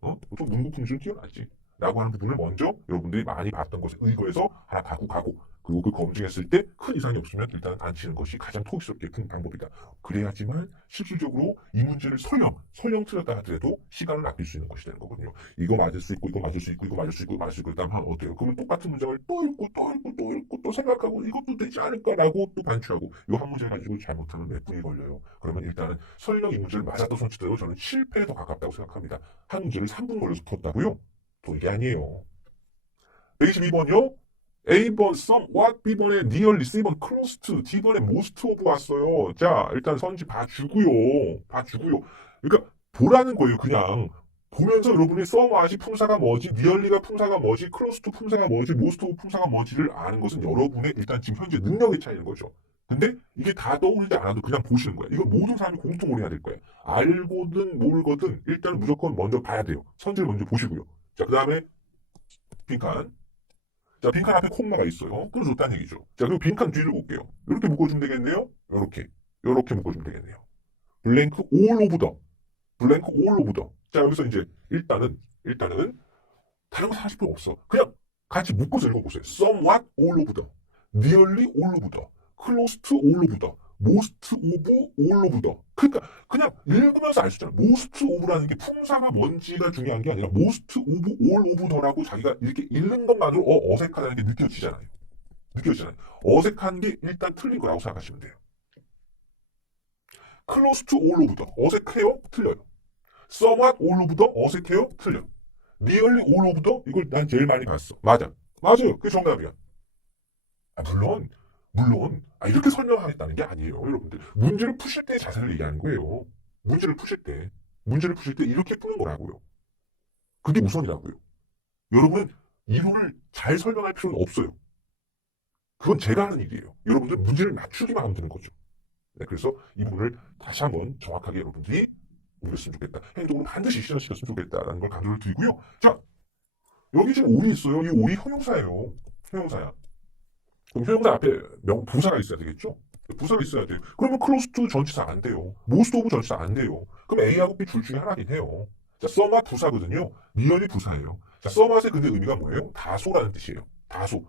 보통 문구 품질은 뛰어나지. 라고 하는 부분을 먼저 여러분들이 많이 봤던 것에 의거해서 하나 가고 그리고 그 검증했을 때 큰 이상이 없으면 일단 안 치는 것이 가장 토익스럽게 큰 방법이다. 그래야지만 실질적으로 이 문제를 설령 틀렸다 하더라도 시간을 아낄 수 있는 것이 되는 거거든요. 이거 맞을 수 있고 이거 맞을 수 있고 이거 맞을 수 있고 맞을 수 있고 그다음 하면 어때요? 그러면 똑같은 문장을 또 읽고 또 생각하고 이것도 되지 않을까라고 또 반추하고 이 한 문제 가지고 잘못하면 몇 분이 걸려요. 그러면 일단은 설령 이 문제를 맞았던 손치더라도 저는 실패에 더 가깝다고 생각합니다. 한 문제를 3분 걸려서 풀었다고요? 또 이게 아니에요. 122번이요? A번 somewhat, B번에 nearly, C번 close to, D번에 most of 왔어요. 자, 일단 선지 봐주고요. 그러니까 보라는 거예요. 그냥 보면서 여러분이 somewhat이 품사가 뭐지, nearly가 품사가 뭐지, close to 품사가 뭐지, most of 품사가 뭐지를 아는 것은 여러분의 일단 지금 현재 능력의 차이인 거죠. 근데 이게 다 떠오르지 않아도 그냥 보시는 거예요. 이건 모든 사람이 공통으로 해야 될 거예요. 알고든 모르거든 일단 무조건 먼저 봐야 돼요. 선지를 먼저 보시고요. 자, 그 다음에 빈칸. 자, 빈칸 앞에 콤마가 있어요. 끊어줬다는 얘기죠. 자, 그리고 빈칸 뒤를 볼게요. 이렇게 묶어주면 되겠네요. 이렇게 묶어주면 되겠네요. 블랭크 all of the. 블랭크 all of the. 자, 여기서 이제 일단은 다른 거 사실 필요 없어. 그냥 같이 묶어서 읽어보세요. somewhat all of the, nearly all of the, close to all of the, most of all of the. 그러니까 그냥 읽으면서 알 수 있잖아. most of라는 게 품사가 뭔지가 중요한 게 아니라 most of all of the라고 자기가 이렇게 읽는 것만으로 어색하다는 게 느껴지잖아요. 어색한 게 일단 틀린 거라고 생각하시면 돼요. close to all of the. 어색해요? 틀려요. somewhat all of the. 어색해요? 틀려. nearly all of the. 이걸 난 제일 많이 봤어. 맞아요. 그게 정답이야. 물론 이렇게 설명하겠다는 게 아니에요. 여러분들 문제를 푸실 때 자세를 얘기하는 거예요. 문제를 푸실 때 이렇게 푸는 거라고요. 그게 우선이라고요. 여러분은 이론을 잘 설명할 필요는 없어요. 그건 제가 하는 일이에요. 여러분들 문제를 맞추기만 하면 되는 거죠. 네, 그래서 이 부분을 다시 한번 정확하게 여러분들이 옮겼으면 좋겠다. 행동으로 반드시 실현시켰으면 좋겠다라는 걸 강조를 드리고요. 자, 여기 지금 올이 있어요. 이 올이 형용사예요. 형용사야. 그럼 형용사 앞에 부사가 있어야 되겠죠? 부사가 있어야 돼요. 그러면 close to 전치사 안 돼요. most of 전치사 안 돼요. 그럼 A하고 B 둘 중에 하나긴 해요. 자, somewhat 부사거든요. nearly 부사예요. 자, somewhat의 근데 의미가 뭐예요? 다소라는 뜻이에요. 다소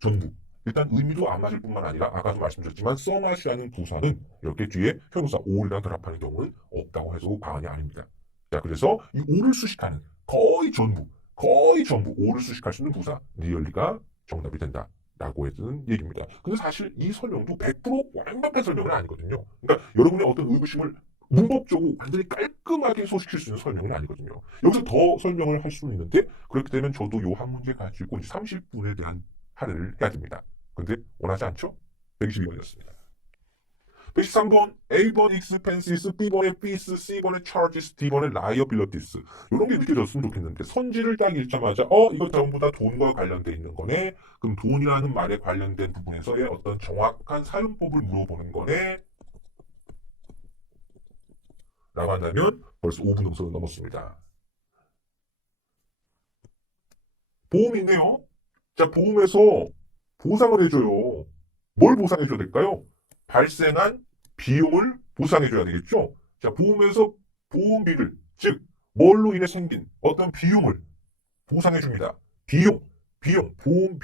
전부. 일단 의미도 안 맞을 뿐만 아니라 아까도 말씀드렸지만 somewhat이라는 부사는 이렇게 뒤에 형용사 all이랑 결합하는 경우는 없다고 해도 과언이 아닙니다. 자, 그래서 이 all을 수식하는 거의 전부 all을 수식할 수 있는 부사 nearly가 정답이 된다. 라고 해주는 얘기입니다. 근데 사실 이 설명도 100% 완벽한 설명은 아니거든요. 그러니까 여러분의 어떤 의구심을 문법적으로 완전히 깔끔하게 해소시킬 수 있는 설명은 아니거든요. 여기서 더 설명을 할 수는 있는데 그렇기 때문에 저도 요 한 문제 가지고 30분에 대한 할애를 해야 됩니다. 근데 원하지 않죠? 122번이었습니다. 113번 A번 expenses, B번에 fees, C번에 charges, D번에 liabilities. 이런 게 느껴졌으면 좋겠는데 선지를 딱 읽자마자 이거 전부 다 돈과 관련돼 있는 거네. 그럼 돈이라는 말에 관련된 부분에서의 어떤 정확한 사용법을 물어보는 거네. 라고 한다면 벌써 5분 동선을 넘었습니다. 보험이 있네요. 자, 보험에서 보상을 해줘요. 뭘 보상해줘야 될까요? 발생한 비용을 보상해줘야 되겠죠? 자, 보험에서 보험비를, 즉, 뭘로 인해 생긴 어떤 비용을 보상해줍니다. 보험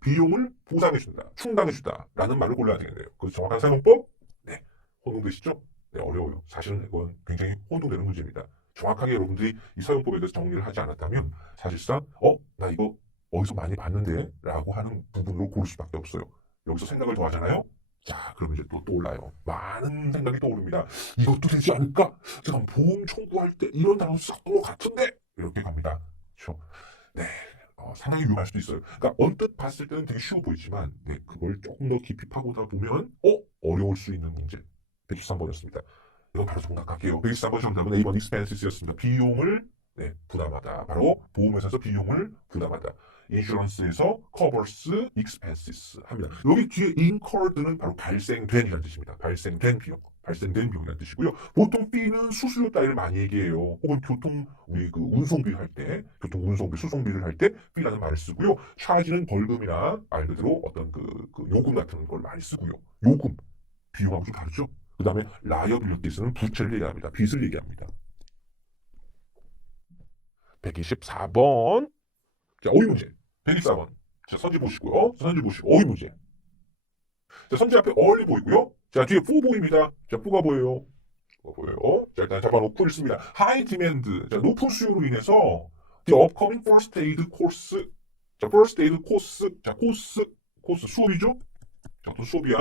비용을 보상해준다. 충당해준다. 라는 말을 골라야 되겠네요. 그 정확한 사용법? 네. 혼동되시죠? 네, 어려워요. 사실은 이건 굉장히 혼동되는 문제입니다. 정확하게 여러분들이 이 사용법에 대해서 정리를 하지 않았다면 사실상 나 이거 어디서 많이 봤는데 라고 하는 부분으로 고를 수밖에 없어요. 여기서 생각을 더 하잖아요. 자, 그럼 이제 또 떠올라요. 많은 생각이 떠오릅니다. 이것도 되지 않을까? 잠깐 보험 청구할 때 이런 단어 썼던 것 같은데 이렇게 갑니다. 그렇죠? 네, 상당히 위험할 수도 있어요. 그러니까 언뜻 봤을 때는 되게 쉬워 보이지만 네, 그걸 조금 더 깊이 파고다 보면 어려울 수 있는 문제. 113번이었습니다. 이건 바로 정답할게요. 113번 정답은 A번 expenses였습니다. 비용을 부담하다. 바로 보험회사에서 비용을 부담하다. 인슈런스에서 covers expenses 합니다. 여기 뒤에 incurred는 바로 발생된이라는 뜻입니다. 발생된 비용. 발생된 비용이라는 뜻이고요. 보통 fee는 수수료 따위를 많이 얘기해요. 혹은 우리 운송비 할 때, 교통 운송비, 수송비를 할 때 fee라는 말을 쓰고요. charge는 벌금이나 말 그대로 어떤 요금 같은 걸 많이 쓰고요. 요금, 비용하고 좀 다르죠? 그 다음에 liabilities는 부채를 얘기합니다. 빚을 얘기합니다. 124번. 자, 어휘 문제. 124번. 자, 선지 보시고요. 선지 보시고, 어휘 문제. 자, 선지 앞에 얼리 보이고요. 자, 뒤에 푸 보입니다. 자, 푸가 보여요. 보여요. 자, 일단 잡아놓고 읽습니다. High demand. 자, 높은 수요로 인해서 the upcoming first aid course. 자, first aid course. 자, 코스 수업이죠? 자, 어떤 수업이야?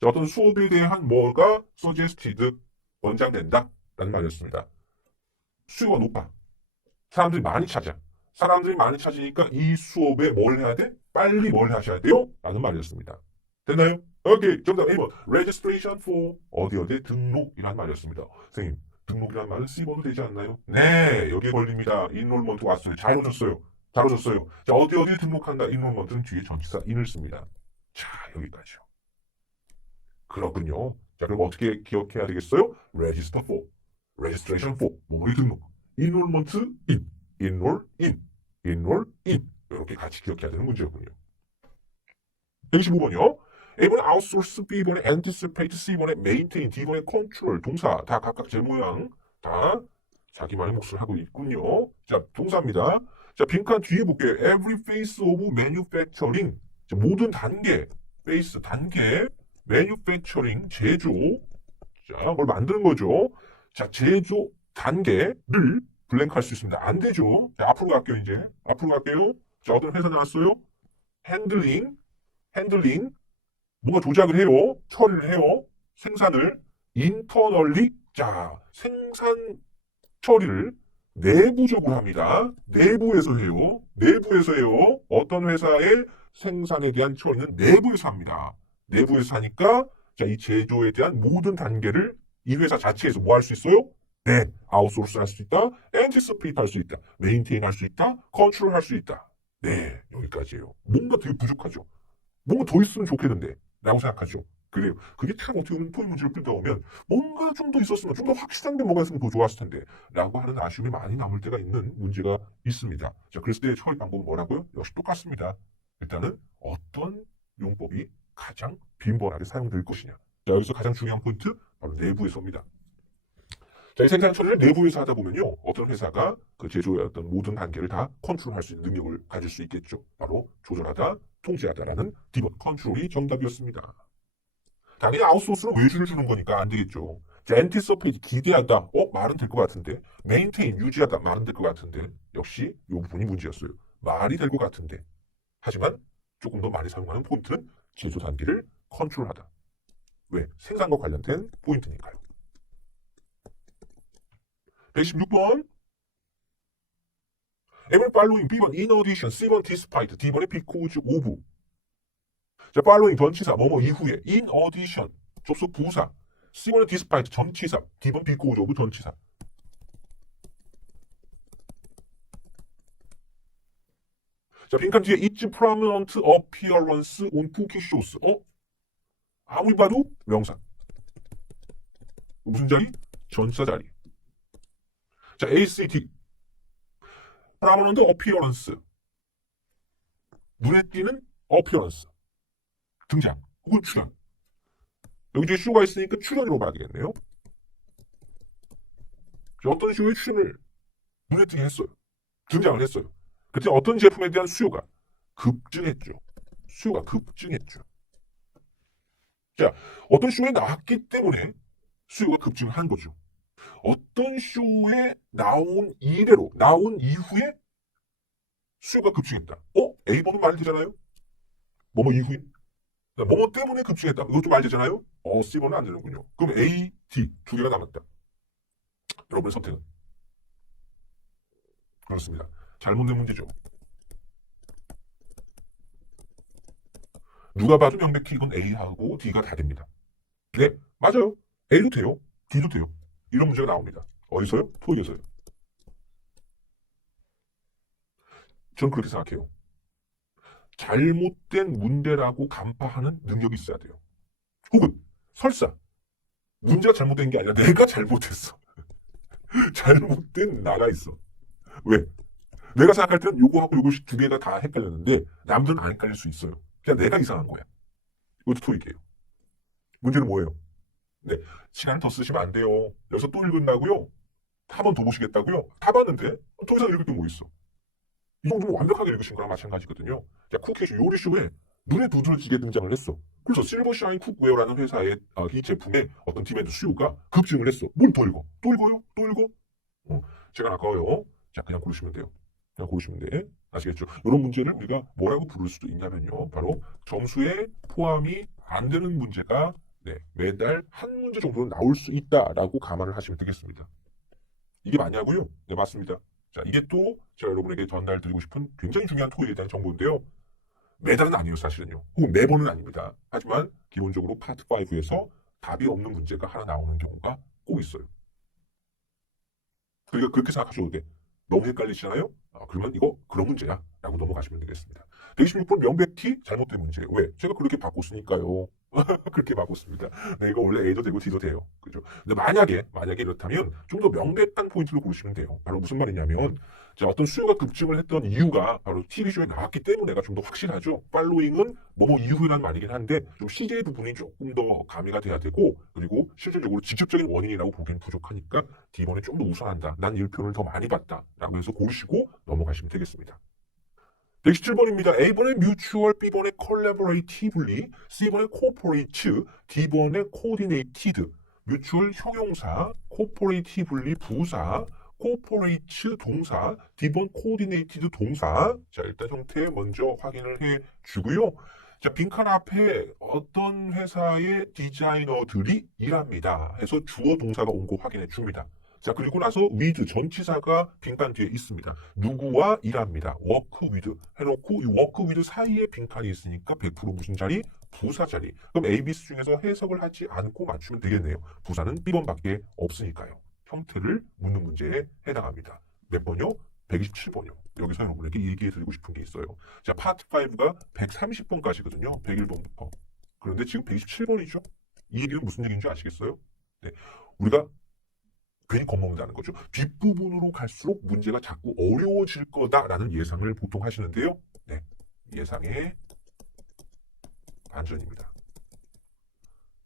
자, 어떤 수업에 대한 뭐가 suggested, 권장된다? 라는 말이었습니다. 수요가 높아. 사람들이 많이 찾아. 사람들이 많이 찾으니까 이 수업에 뭘 해야 돼? 빨리 뭘 하셔야 돼요? 라는 말이었습니다. 됐나요? 오케이. 정답 1번. registration for 어디 등록이라는 말이었습니다. 선생님, 등록이라는 말은 C번도 되지 않나요? 네, 여기에 걸립니다. enrollment 왔어요. 잘 오셨어요. 잘 오셨어요. 자, 어디 등록한다. enrollment는 뒤에 전치사 in을 씁니다. 자, 여기까지요. 그렇군요. 자, 그럼 어떻게 기억해야 되겠어요? register for, registration for, 뭐뭐의 등록, enrollment in, enroll in 이렇게 같이 기억해야 되는 문제였군요. 125번이요. A번에 outsource, B번에 anticipate, C번에 maintain, D번에 control, 동사 다 각각 제 모양 다 자기만의 몫을 하고 있군요. 자, 동사입니다. 자, 빈칸 뒤에 볼게요. Every phase of manufacturing. 자, 모든 단계, phase 단계, manufacturing 제조. 자, 뭘 만드는 거죠. 자, 제조 단계를 블랭크 할 수 있습니다. 안 되죠. 자, 앞으로 갈게요, 이제. 앞으로 갈게요. 자, 어떤 회사 나왔어요? 핸들링, 뭔가 조작을 해요. 처리를 해요. 생산을 인터널리, 자, 생산 처리를 내부적으로 합니다. 내부에서 해요. 어떤 회사의 생산에 대한 처리는 내부에서 합니다. 내부에서 하니까 자, 이 제조에 대한 모든 단계를 이 회사 자체에서 뭐 할 수 있어요? 네, 아웃소스 할 수 있다. 엔티스피트 할 수 있다. 메인테인 할 수 있다. 컨트롤 할 수 있다. 네, 여기까지예요. 뭔가 되게 부족하죠. 뭔가 더 있으면 좋겠는데 라고 생각하죠. 그래요. 그게 참 어떻게 보면 토익 문제를 풀다 보면 뭔가 좀 더 있었으면 좀 더 확실한 게 뭐가 있으면 더 좋았을 텐데 라고 하는 아쉬움이 많이 남을 때가 있는 문제가 있습니다. 자, 그랬을 때 처리 방법은 뭐라고요? 역시 똑같습니다. 일단은 어떤 용법이 가장 빈번하게 사용될 것이냐. 자, 여기서 가장 중요한 포인트 바로 내부에서입니다. 자, 이 생산 처리를 내부에서 하다 보면요. 어떤 회사가 그 제조의 어떤 모든 단계를 다 컨트롤할 수 있는 능력을 가질 수 있겠죠. 바로 조절하다, 통제하다라는 D번 컨트롤이 정답이었습니다. 당연히 아웃소스는 외주를 주는 거니까 안 되겠죠. 자, 엔티서페이지 기대하다. 말은 될 것 같은데. 메인테인 유지하다. 말은 될 것 같은데. 역시 이 부분이 문제였어요. 말이 될 것 같은데. 하지만 조금 더 많이 사용하는 포인트는 제조 단계를 컨트롤하다. 왜? 생산과 관련된 포인트니까요. 116번. A번 following, B번 in addition, C번 despite, D번에 because of. 자, following 전치사, 뭐뭐 이후에, in addition, 접속 부사, C번에 despite, 전치사, D번 because of 전치사. 자, 빈칸 뒤에 its prominent appearance on cookie shows. 아무리 봐도 명사. 무슨 자리? 전치사 자리. 자, ACT. prominent appearance. 눈에 띄는 appearance. 등장 혹은 출현. 여기 뒤에 쇼가 있으니까 출현으로 봐야 되겠네요. 어떤 쇼의 출현을 눈에 띄게 했어요. 등장을 했어요. 그때 어떤 제품에 대한 수요가 급증했죠. 자, 어떤 쇼에 나왔기 때문에 수요가 급증한 거죠. 어떤 쇼에 나온 이래로, 나온 이후에 수요가 급증했다. A번은 말이 되잖아요? 뭐뭐 이후에? 뭐뭐 때문에 급증했다. 이것도 말 되잖아요? C번은 안 되는군요. 그럼 A, D 두 개가 남았다. 여러분의 선택은? 그렇습니다. 잘못된 문제죠. 누가 봐도 명백히 이건 A하고 D가 다 됩니다. 네, 맞아요. A도 돼요. D도 돼요. 이런 문제가 나옵니다. 어디서요? 토익에서요. 저는 그렇게 생각해요. 잘못된 문제라고 간파하는 능력이 있어야 돼요. 혹은 설사 문제가 잘못된 게 아니라 내가 잘못했어. 잘못된 나가 있어. 왜? 내가 생각할 때는 요거하고 요거 두 개가 다 헷갈렸는데 남들은 안 헷갈릴 수 있어요. 그냥 내가 이상한 거야. 이것도 토익이에요. 문제는 뭐예요? 네, 시간 더 쓰시면 안 돼요. 여기서 또 읽은다고요? 한 번 더 보시겠다고요? 다 봤는데 더 이상 읽을 게 뭐 있어? 이 정도면 완벽하게 읽으신 거랑 마찬가지거든요. 자, 쿠키쇼 요리쇼에 눈에 두드러지게 등장을 했어. 그래서 실버샤인 쿡웨어라는 회사의 이 제품의 어떤 디맨드 수요가 급증을 했어. 뭘 더 읽어? 또 읽어요? 또 읽어? 제가 아까워요. 자, 그냥 고르시면 돼요. 그냥 고르시면 돼. 아시겠죠? 이런 문제를 우리가 뭐라고 부를 수도 있냐면요. 바로 점수에 포함이 안 되는 문제가 매달 한 문제 정도는 나올 수 있다라고 감안을 하시면 되겠습니다. 이게 맞냐고요? 네, 맞습니다. 자, 이게 또 제가 여러분에게 전달드리고 싶은 굉장히 중요한 토익에 대한 정보인데요. 매달은 아니에요, 사실은요. 혹은 매번은 아닙니다. 하지만 기본적으로 파트 5에서 답이 없는 문제가 하나 나오는 경우가 꼭 있어요. 그러니까 그렇게 생각하셔도 돼. 너무 헷갈리시잖아요? 그러면 이거 그런 문제야 라고 넘어가시면 되겠습니다. 126번 명백히 잘못된 문제. 왜? 제가 그렇게 바꿨으니까요. 그렇게 바꿨습니다. 네, 이거 원래 A도 되고 D도 돼요. 그죠? 근데 만약에 이렇다면 좀 더 명백한 포인트를 고르시면 돼요. 바로 무슨 말이냐면, 자, 어떤 수요가 급증을 했던 이유가 바로 TV쇼에 나왔기 때문에가 좀 더 확실하죠. 팔로잉은 뭐뭐 이유라는 말이긴 한데, 좀 CJ 부분이 조금 더 가미가 돼야 되고, 그리고 실질적으로 직접적인 원인이라고 보기엔 부족하니까 D번에 좀 더 우선한다. 난 1표를 더 많이 받다. 라고 해서 고르시고 넘어가시면 되겠습니다. 117번입니다. A번에 뮤추얼, B번에 콜라보레이티블리, C번에 코퍼레이츠, D번에 코디네이티드. 뮤추얼 형용사, 코퍼레이티블리 부사, 코퍼레이츠 동사, D번 코디네이티드 동사. 자, 일단 형태 먼저 확인을 해 주고요. 자, 빈칸 앞에 어떤 회사의 디자이너들이 일합니다. 해서 주어 동사가 온 거 확인해 줍니다. 자, 그리고 나서 with 전치사가 빈칸 뒤에 있습니다. 누구와 일합니다. work with 해놓고 이 work with 사이에 빈칸이 있으니까 100% 무슨 자리? 부사 자리. 그럼 A, B, C 중에서 해석을 하지 않고 맞추면 되겠네요. 부사는 B번밖에 없으니까요. 형태를 묻는 문제에 해당합니다. 몇 번요? 127번이요. 여기서 여러분에게 얘기해 드리고 싶은 게 있어요. 자, 파트 5가 130번까지거든요. 101번부터. 그런데 지금 127번이죠. 이 얘기는 무슨 얘기인지 아시겠어요? 네. 우리가 괜히 겁먹는다는 거죠. 뒷부분으로 갈수록 문제가 자꾸 어려워질 거다라는 예상을 보통 하시는데요. 네, 예상의 반전입니다.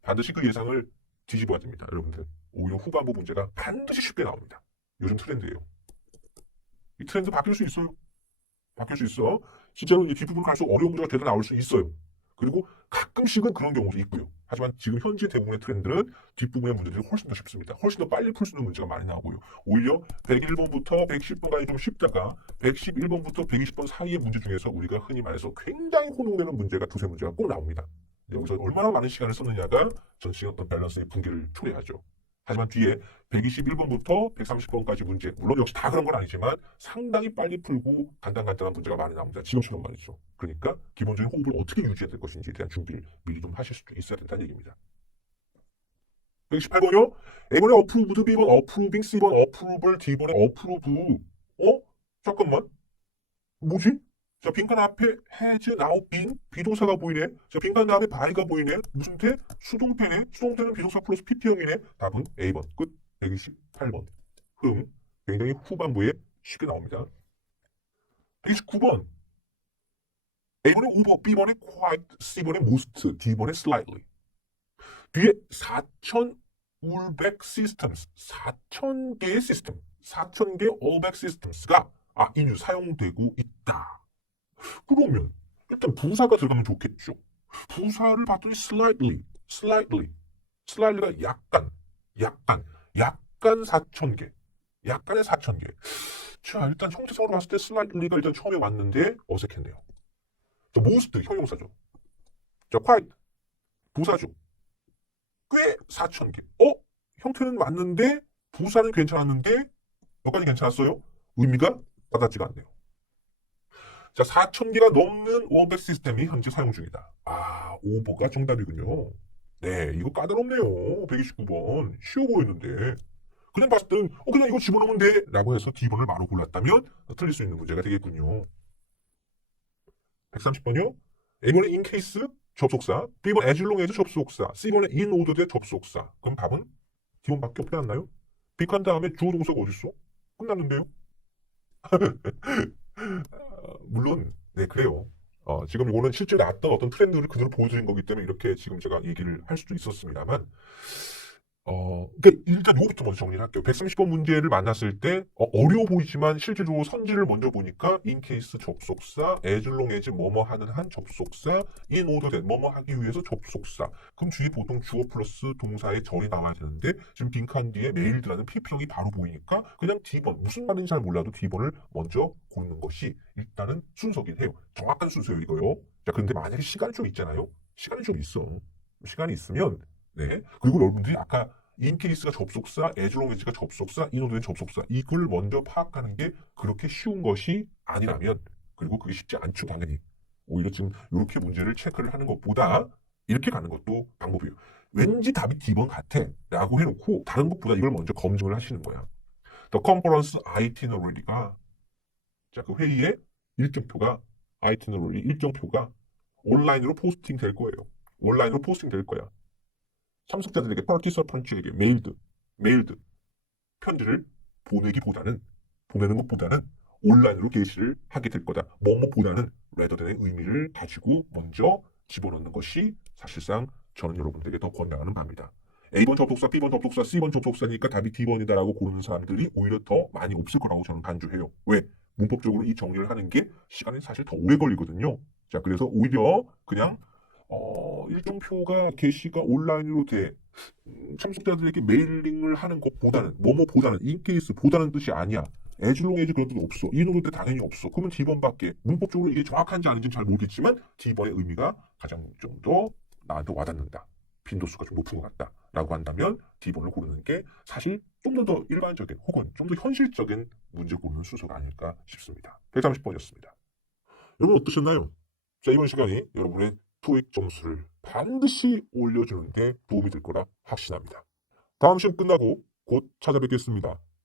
반드시 그 예상을 뒤집어야 됩니다. 여러분들. 오히려 후반부 문제가 반드시 쉽게 나옵니다. 요즘 트렌드예요. 이 트렌드 바뀔 수 있어요. 바뀔 수 있어. 실제로 이 뒷부분 갈수록 어려운 문제가 되다 나올 수 있어요. 그리고 가끔씩은 그런 경우도 있고요. 하지만 지금 현재 대부분의 트렌드는 뒷부분의 문제들이 훨씬 더 쉽습니다. 훨씬 더 빨리 풀 수 있는 문제가 많이 나오고요. 오히려 101번부터 110번까지 좀 쉽다가 111번부터 120번 사이의 문제 중에서 우리가 흔히 말해서 굉장히 혼동되는 문제가 두세 문제가 꼭 나옵니다. 여기서 얼마나 많은 시간을 썼느냐가 전체의 어떤 밸런스의 붕괴를 초래하죠. 하지만 뒤에 121번부터 130번까지 문제, 물론 역시 다 그런 건 아니지만 상당히 빨리 풀고 간단간단한 문제가 많이 나옵니다. 지금처럼 말이죠. 그러니까 기본적인 호흡을 어떻게 유지해야 될 것인지에 대한 준비를 미리 좀 하실 수 있어야 된다는 얘기입니다. 118번이요? A번에 approved, B번 approving, C번 approval, D번에 approve. 잠깐만. 뭐지? 자, 빈칸 앞에 has, now, been, 비동사가 보이네. 자, 빈칸 다음에 by가 보이네. 무슨 태? 수동태네. 수동태는 비동사 플러스 PT형이네. 답은 A번. 끝. 128번. 굉장히 후반부에 쉽게 나옵니다. 129번. A번에 over, B번에 quite, C번에 most, D번에 slightly. 뒤에 4,500 systems, 4,000개의 시스템, 4,000개의 allback systems가 인유 사용되고 있다. 그러면 일단 부사가 들어가면 좋겠죠. 부사를 봤더니 slightly가 약간 약간 4,000개. 약간의 4,000개. 자, 일단 형태성으로 봤을 때 슬라이드리가 일단 처음에 왔는데 어색했네요. 자, most 형용사죠. 자, quite 부사죠. 꽤 4,000개. 형태는 맞는데 부사는 괜찮았는데 여기까지 괜찮았어요? 의미가 와닿지가 않네요. 자, 4,000개가 넘는 워백 시스템이 현재 사용 중이다. 아, 5번가 정답이군요. 네, 이거 까다롭네요. 129번. 쉬워 보였는데. 그냥 봤을 때는 그냥 이거 집어넣으면 돼 라고 해서 D번을 바로 골랐다면 틀릴 수 있는 문제가 되겠군요. 130번이요. A번에 in case 접속사, B번 as long as 접속사, C번에 in order 접속사. 그럼 답은 D번밖에 없지 않나요? 빅한 다음에 주어 동사가 어딨어? 끝났는데요? 물론 네 그래요. 지금 이거는 실제 나왔던 어떤 트렌드를 그대로 보여드린 거기 때문에 이렇게 지금 제가 얘기를 할 수도 있었습니다만 그러니까 일단 이거부터 먼저 정리를 할게요. 130번 문제를 만났을 때 어려워 보이지만 실제적으로 선지를 먼저 보니까 in case 접속사, as long as 뭐뭐 하는 한 접속사, in order that 뭐뭐 하기 위해서 접속사. 그럼 뒤에 보통 주어 플러스 동사의 절이 나와야 되는데 지금 빈칸 뒤에 메일드라는 PP형이 바로 보이니까 그냥 D번 무슨 말인지 잘 몰라도 D번을 먼저 고르는 것이 일단은 순서긴 해요. 정확한 순서예요 이거요. 자 그런데 만약에 시간이 좀 있잖아요. 시간이 좀 있어. 시간이 있으면 네. 그리고 여러분들이 아까 인케이스가 접속사, 에즈롱에즈가 접속사, 인오드는 접속사 이걸 먼저 파악하는 게 그렇게 쉬운 것이 아니라면 그리고 그게 쉽지 않죠 당연히 오히려 지금 이렇게 문제를 체크를 하는 것보다 이렇게 가는 것도 방법이에요. 왠지 답이 D번 같아 라고 해놓고 다른 것보다 이걸 먼저 검증을 하시는 거야. The conference itinerary가 자, 그 회의의 일정표가 itinerary 일정표가 온라인으로 포스팅 될 거예요. 온라인으로 포스팅 될 거야. 참석자들에게 파티서펀치에게 메일드 편지를 보내는 것보다는 온라인으로 게시를 하게 될 거다. 뭐뭐보다는 레더된의 의미를 가지고 먼저 집어넣는 것이 사실상 저는 여러분들에게 더 권장하는 바입니다. A번 접속사, B번 접속사, C번 접속사니까 답이 D번이다라고 고르는 사람들이 오히려 더 많이 없을 거라고 저는 간주해요. 왜? 문법적으로 이 정리를 하는 게 시간이 사실 더 오래 걸리거든요. 자, 그래서 오히려 그냥 일정표가 게시가 온라인으로 돼 참석자들에게 메일링을 하는 것보다는 뭐뭐보다는 인케이스보다는 뜻이 아니야. 에즈롱에즈 그런 뜻 없어. 이노도 때 당연히 없어. 그러면 D번밖에 문법적으로 이게 정확한지 아닌지는 잘 모르겠지만 D번의 의미가 가장 좀 더 나한테 와닿는다. 빈도수가 좀 높은 것 같다. 라고 한다면 D번을 고르는 게 사실 좀 더 일반적인 혹은 좀 더 현실적인 문제 고르는 순서가 아닐까 싶습니다. 130번이었습니다. 여러분 어떠셨나요? 자, 이번 시간이 여러분의 토익 점수를 반드시 올려주는 데 도움이 될 거라 확신합니다. 다음 시험 끝나고 곧 찾아뵙겠습니다.